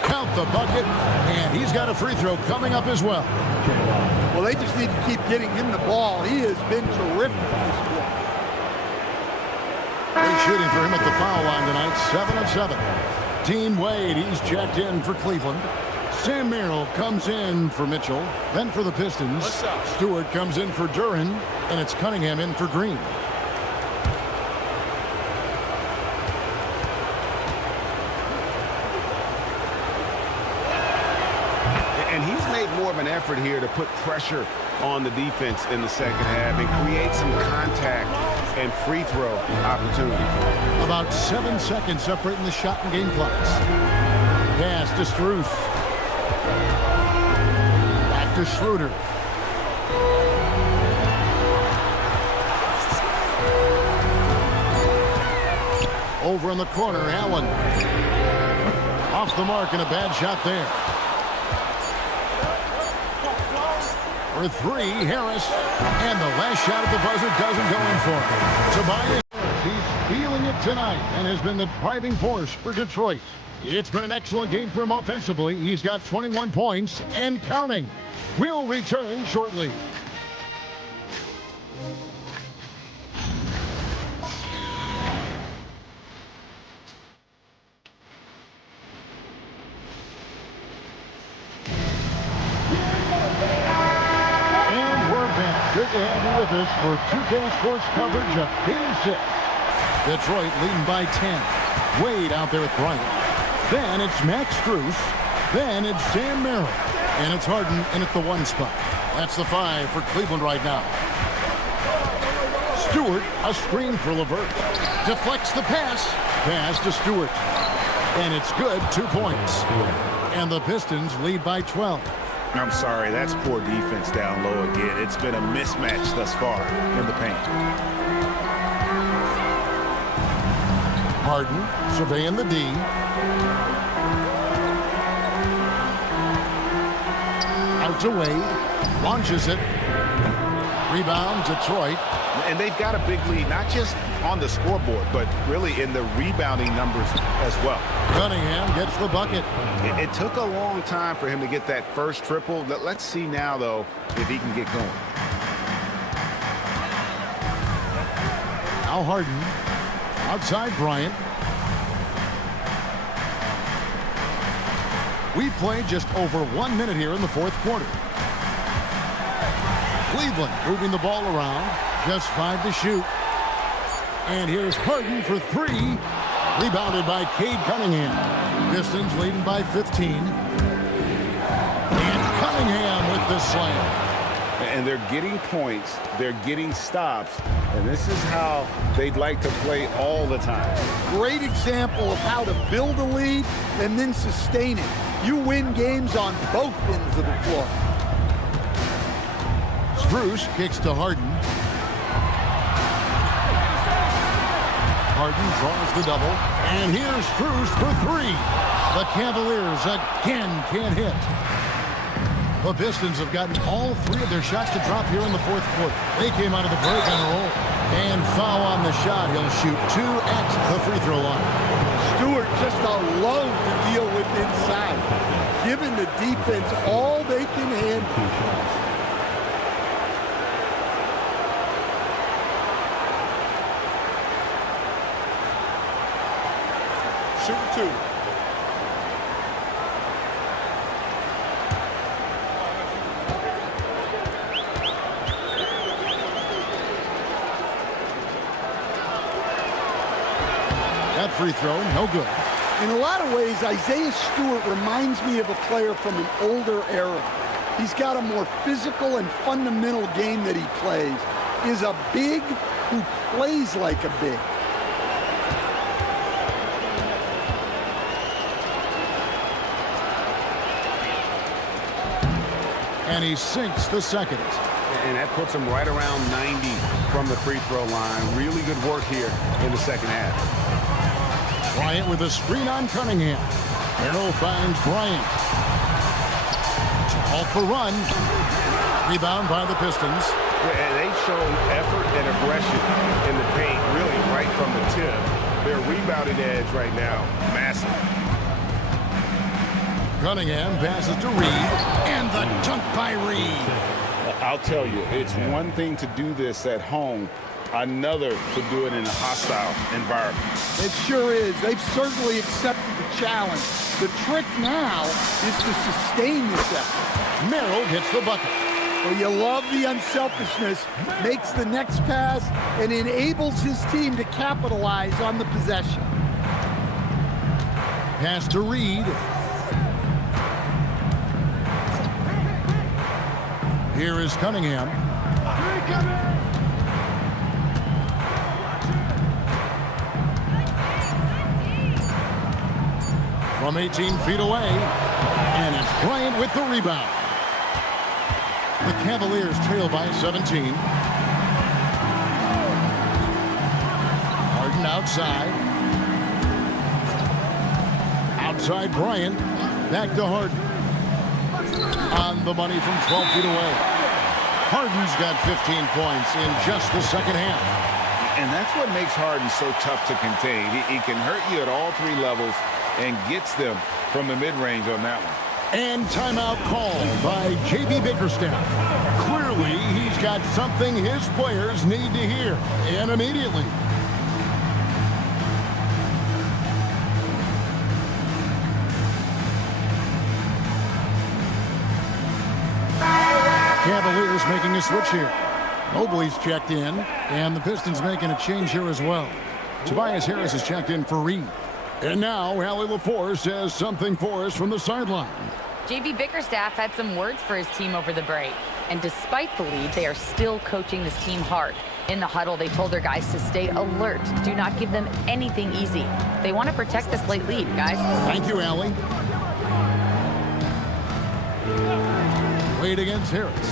Count the bucket, and he's got a free throw coming up as well. Well, they just need to keep getting him the ball. He has been terrific this quarter. Great shooting for him at the foul line tonight. 7 of 7. Dean Wade, he's checked in for Cleveland. Sam Merrill comes in for Mitchell. Then for the Pistons, Stewart comes in for Duren, and it's Cunningham in for Green. And he's made more of an effort here to put pressure on the defense in the second half and create some contact and free throw opportunities. About 7 seconds separating the shot and game clocks. Pass to Strus. Back to Schroeder. Over in the corner, Allen. Off the mark and a bad shot there. For three, Harris. And the last shot at the buzzer doesn't go in for him. Tobias, he's feeling it tonight and has been the driving force for Detroit. It's been an excellent game for him offensively. He's got 21 points and counting. We'll return shortly. Good to have you with us for 2K Sports coverage of Game 6. Detroit leading by 10. Wade out there with Bryant. Then it's Max Strus. Then it's Sam Merrill. And it's Harden in at the 1 spot. That's the 5 for Cleveland right now. Stewart, a screen for LeVert. Deflects the pass. Pass to Stewart. And it's good, 2 points. And the Pistons lead by 12. I'm sorry, that's poor defense down low again. It's been a mismatch thus far in the paint. Harden surveying the D. Out to Wade. Launches it. Rebound, Detroit. And they've got a big lead, not just on the scoreboard, but really in the rebounding numbers as well. Cunningham gets the bucket. It took a long time for him to get that first triple. Let's see now, though, if he can get going. Now Harden. Outside Bryant. We've played just over 1 minute here in the fourth quarter. Cleveland moving the ball around. Just 5 to shoot. And here's Harden for 3. Rebounded by Cade Cunningham. Pistons leading by 15. And Cunningham with the slam. And they're getting points. They're getting stops. And this is how they'd like to play all the time. Great example of how to build a lead and then sustain it. You win games on both ends of the floor. Strus kicks to Harden. Harden draws the double. And here's Strus for 3. The Cavaliers again can't hit. The Pistons have gotten all 3 of their shots to drop here in the fourth quarter. They came out of the break on a roll. And foul on the shot. He'll shoot 2 at the free throw line. Stewart just a load to deal with inside. Giving the defense all they can handle. Shooting 2. That free throw, no good. In a lot of ways, Isaiah Stewart reminds me of a player from an older era. He's got a more physical and fundamental game that he plays. Is a big who plays like a big. And he sinks the second. And that puts him right around 90 from the free throw line. Really good work here in the second half. Bryant with a screen on Cunningham. Merrill finds Bryant. To halt the run. Rebound by the Pistons. And they've shown effort and aggression in the paint, really right from the tip. Their rebounding edge right now, massive. Cunningham passes to Reed, and the dunk by Reed. I'll tell you, it's one thing to do this at home, another to do it in a hostile environment. It sure is. They've certainly accepted the challenge. The trick now is to sustain this effort. Merrill gets the bucket. Well, you love the unselfishness, makes the next pass, and enables his team to capitalize on the possession. Pass to Reed. Here is Cunningham. From 18 feet away, and it's Bryant with the rebound. The Cavaliers trail by 17. Harden outside. Outside Bryant. Back to Harden. On the money from 12 feet away. Harden's got 15 points in just the second half. And that's what makes Harden so tough to contain. He can hurt you at all three levels and gets them from the mid-range on that one. And timeout called by J.B. Bickerstaff. Clearly, he's got something his players need to hear, and immediately. Cavaliers making a switch here. Mobley's checked in, and the Pistons making a change here as well. Tobias Harris is checked in for Reed. And now, Allie LaForce has something for us from the sideline. J.B. Bickerstaff had some words for his team over the break. And despite the lead, they are still coaching this team hard. In the huddle, they told their guys to stay alert. Do not give them anything easy. They want to protect this late lead, guys. Thank you, Allie. Wade against Harris.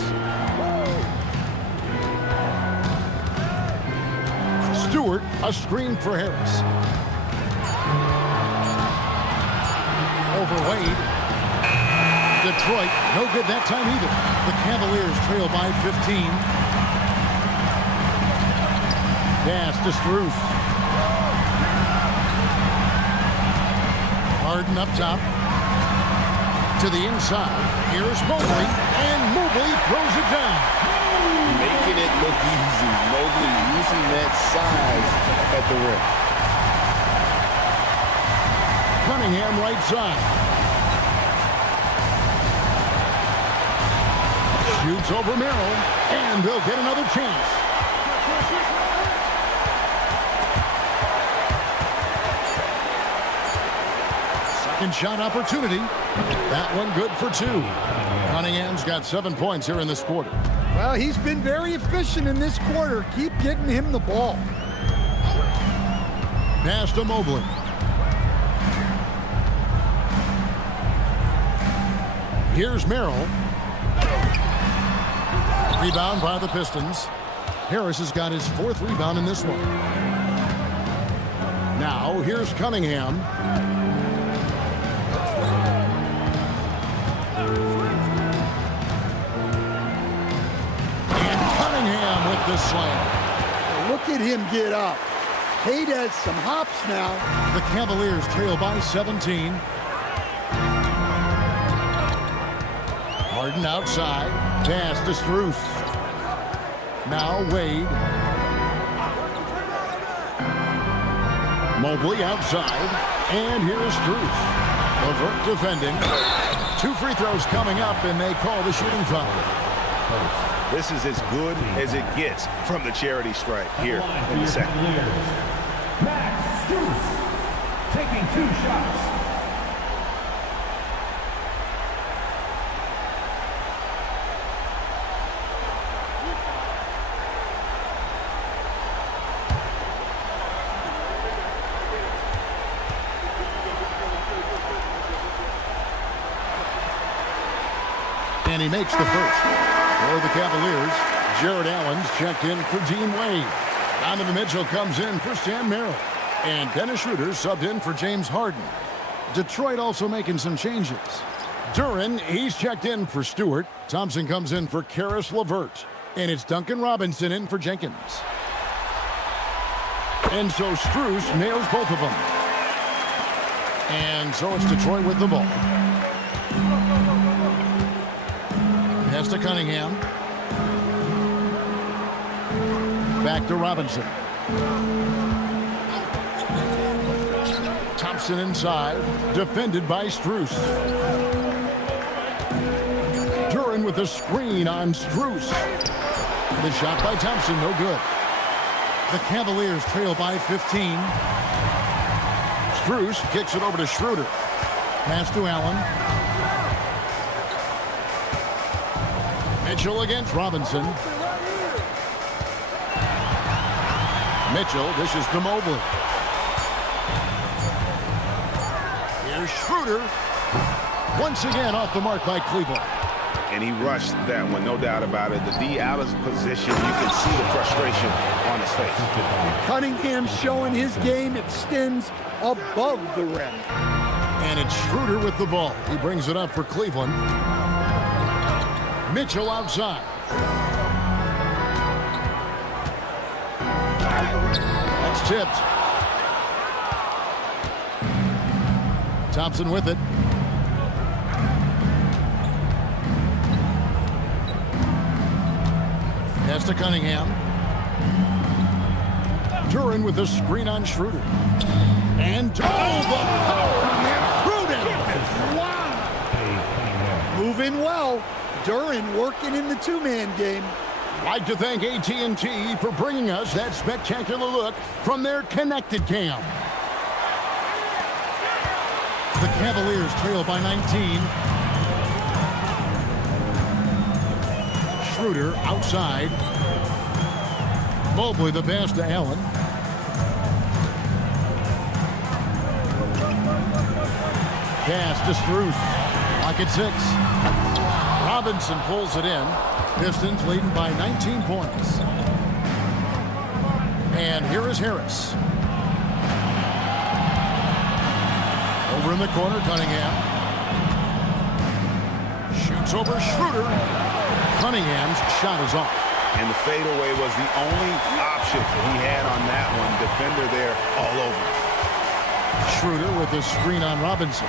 Stewart, a screen for Harris. Over Wade. Detroit, no good that time either. The Cavaliers trail by 15. Pass to Struth. Harden up top. To the inside. Here's Mobley, and Mobley throws it down. Making it look easy. Mobley using that size at the rim. Cunningham right side. Shoots over Merrill, and they'll get another chance. Second shot opportunity. That one good for two. Cunningham's got 7 points here in this quarter. Well, he's been very efficient in this quarter. Keep getting him the ball. Pass to Mobley. Here's Merrill. Rebound by the Pistons. Harris has got his 4th rebound in this one. Now, here's Cunningham. And Cunningham with the slam. Look at him get up. Cade has some hops now. The Cavaliers trail by 17. Harden outside. Pass to Struth. Now Wade. Mobley outside. And here's Struth. Levert defending. 2 free throws coming up, and they call the shooting foul. This is as good as it gets from the charity stripe here in the second. taking 2 shots. And he makes the first. For the Cavaliers, Jared Allen's checked in for Dean Wade. Donovan Mitchell comes in for Sam Merrill. And Dennis Schroeder subbed in for James Harden. Detroit also making some changes. Duren, he's checked in for Stewart. Thompson comes in for Karis LeVert. And it's Duncan Robinson in for Jenkins. And so Strus nails both of them. And so it's Detroit with the ball. Pass to Cunningham. Back to Robinson. Thompson inside, defended by Strus. Duren with a screen on Strus. The shot by Thompson, no good. The Cavaliers trail by 15. Strus kicks it over to Schroeder. Pass to Allen. Mitchell against Robinson. Mitchell dishes to Mobley. Here's Schroeder. Once again off the mark by Cleveland. And he rushed that one, no doubt about it. The D out of position, you can see the frustration on his face. Cunningham showing his game extends above the rim. And it's Schroeder with the ball. He brings it up for Cleveland. Mitchell outside. That's tipped. Thompson with it. Pass to Cunningham. Duren with a screen on Schroeder. And the power on that prudence. Wow. Moving well. Duren working in the two-man game. Like to thank AT&T for bringing us that spectacular look from their connected cam. The Cavaliers trail by 19. Schroeder outside. Mobley the pass to Allen. Pass to Strus. Lock at 6. Robinson pulls it in. Pistons leading by 19 points. And here is Harris. Over in the corner, Cunningham. Shoots over Schroeder. Cunningham's shot is off. And the fadeaway was the only option he had on that one. Defender there all over. Schroeder with a screen on Robinson.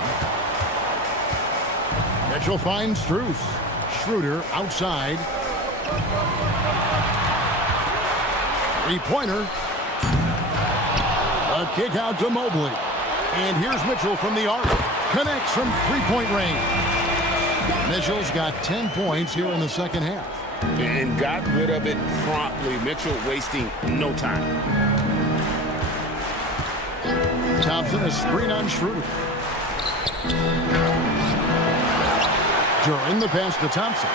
Mitchell finds Strus. Schroeder outside. Three-pointer. A kick out to Mobley. And here's Mitchell from the arc. Connects from three-point range. Mitchell's got 10 points here in the second half. And got rid of it promptly. Mitchell wasting no time. Thompson a screen on Schroeder. Duren the pass to Thompson.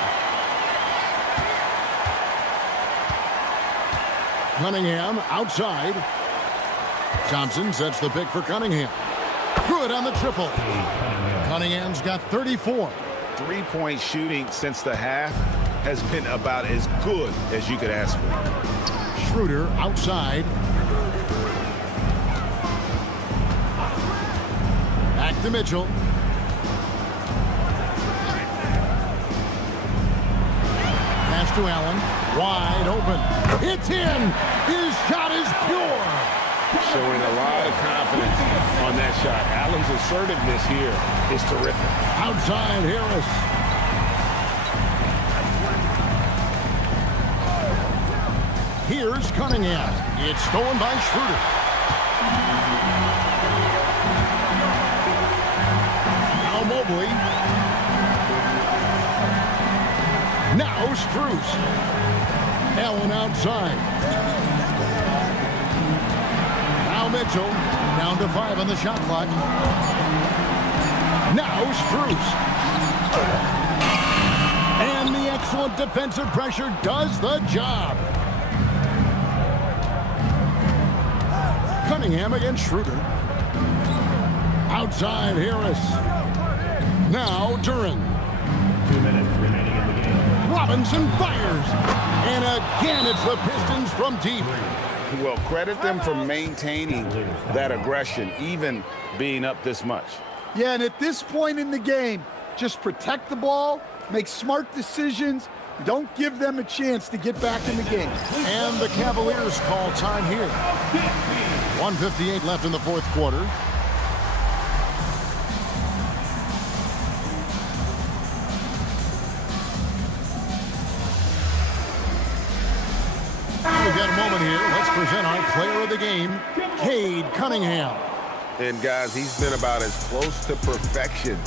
Cunningham outside. Thompson sets the pick for Cunningham. Good on the triple. Cunningham's got 34. Three-point shooting since the half has been about as good as you could ask for. Schroeder outside. Back to Mitchell. Pass to Allen. Wide open. It's in. His shot is pure. Showing a lot of confidence on that shot. Allen's assertiveness here is terrific. Outside Harris. Here's Cunningham. It's stolen by Schroeder. Now Mobley. Now Strus. Allen outside. Now Mitchell. Mitchell down to 5 on the shot clock. Now Strus. And the excellent defensive pressure does the job. Cunningham against Schroeder. Outside Harris. Now Duren. 2 minutes remaining in the game. Robinson fires. And again, it's the Pistons from deep. Well, credit them for maintaining that aggression, even being up this much. Yeah, and at this point in the game, just protect the ball, make smart decisions, don't give them a chance to get back in the game. And the Cavaliers call time here. 1:58 left in the fourth quarter. We've got a moment here. Let's present our player of the game, Cade Cunningham. And guys, he's been about as close to perfection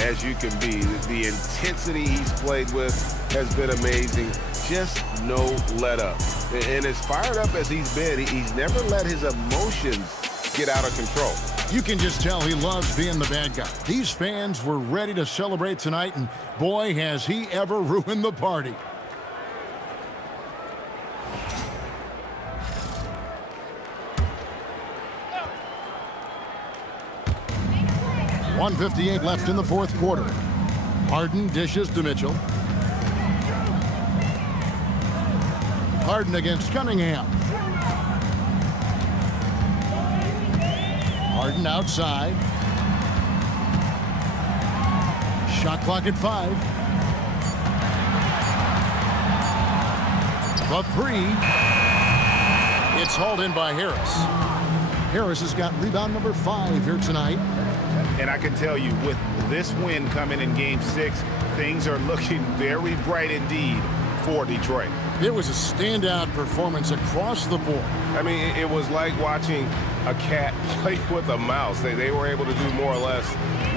as you can be. The intensity he's played with has been amazing. Just no let up. And as fired up as he's been, he's never let his emotions get out of control. You can just tell he loves being the bad guy. These fans were ready to celebrate tonight, and boy, has he ever ruined the party. .158 left in the fourth quarter. Harden dishes to Mitchell. Harden against Cunningham. Harden outside. Shot clock at 5. The 3. It's hauled in by Harris. Harris has got rebound number 5 here tonight. And I can tell you, with this win coming in Game 6, things are looking very bright indeed for Detroit. It was a standout performance across the board. I mean, it was like watching a cat play with a mouse. They were able to do more or less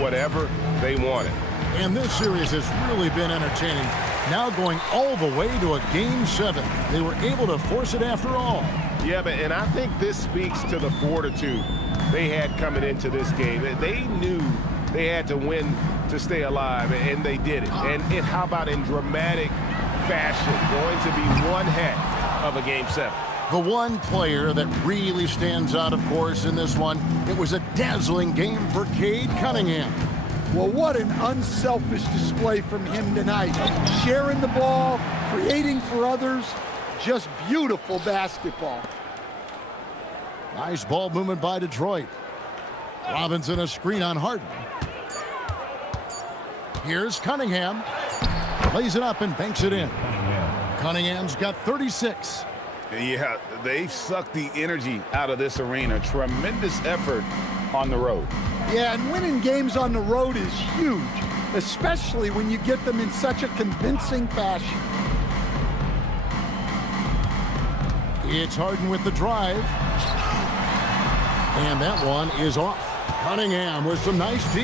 whatever they wanted. And this series has really been entertaining. Now going all the way to a Game 7. They were able to force it after all. Yeah, and I think this speaks to the fortitude they had coming into this game. They knew they had to win to stay alive, and they did it. And how about in dramatic fashion, going to be one heck of a Game 7. The one player that really stands out, of course, in this one, it was a dazzling game for Cade Cunningham. Well, what an unselfish display from him tonight. Sharing the ball, creating for others, just beautiful basketball. Nice ball movement by Detroit. Robinson a screen on Harden. Here's Cunningham. Lays it up and banks it in. Cunningham's got 36. Yeah, they've sucked the energy out of this arena. Tremendous effort on the road. Yeah, and winning games on the road is huge, especially when you get them in such a convincing fashion. It's Harden with the drive. And that one is off. Cunningham with some nice D.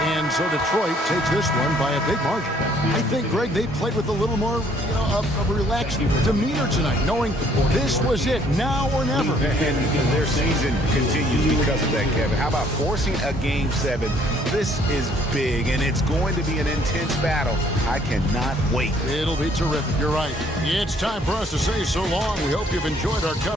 And so Detroit takes this one by a big margin. I think, Greg, they played with a little more of a relaxed demeanor tonight, knowing this was it, now or never. And their season continues because of that, Kevin. How about forcing a Game 7? This is big, and it's going to be an intense battle. I cannot wait. It'll be terrific. You're right. It's time for us to say so long. We hope you've enjoyed our coverage.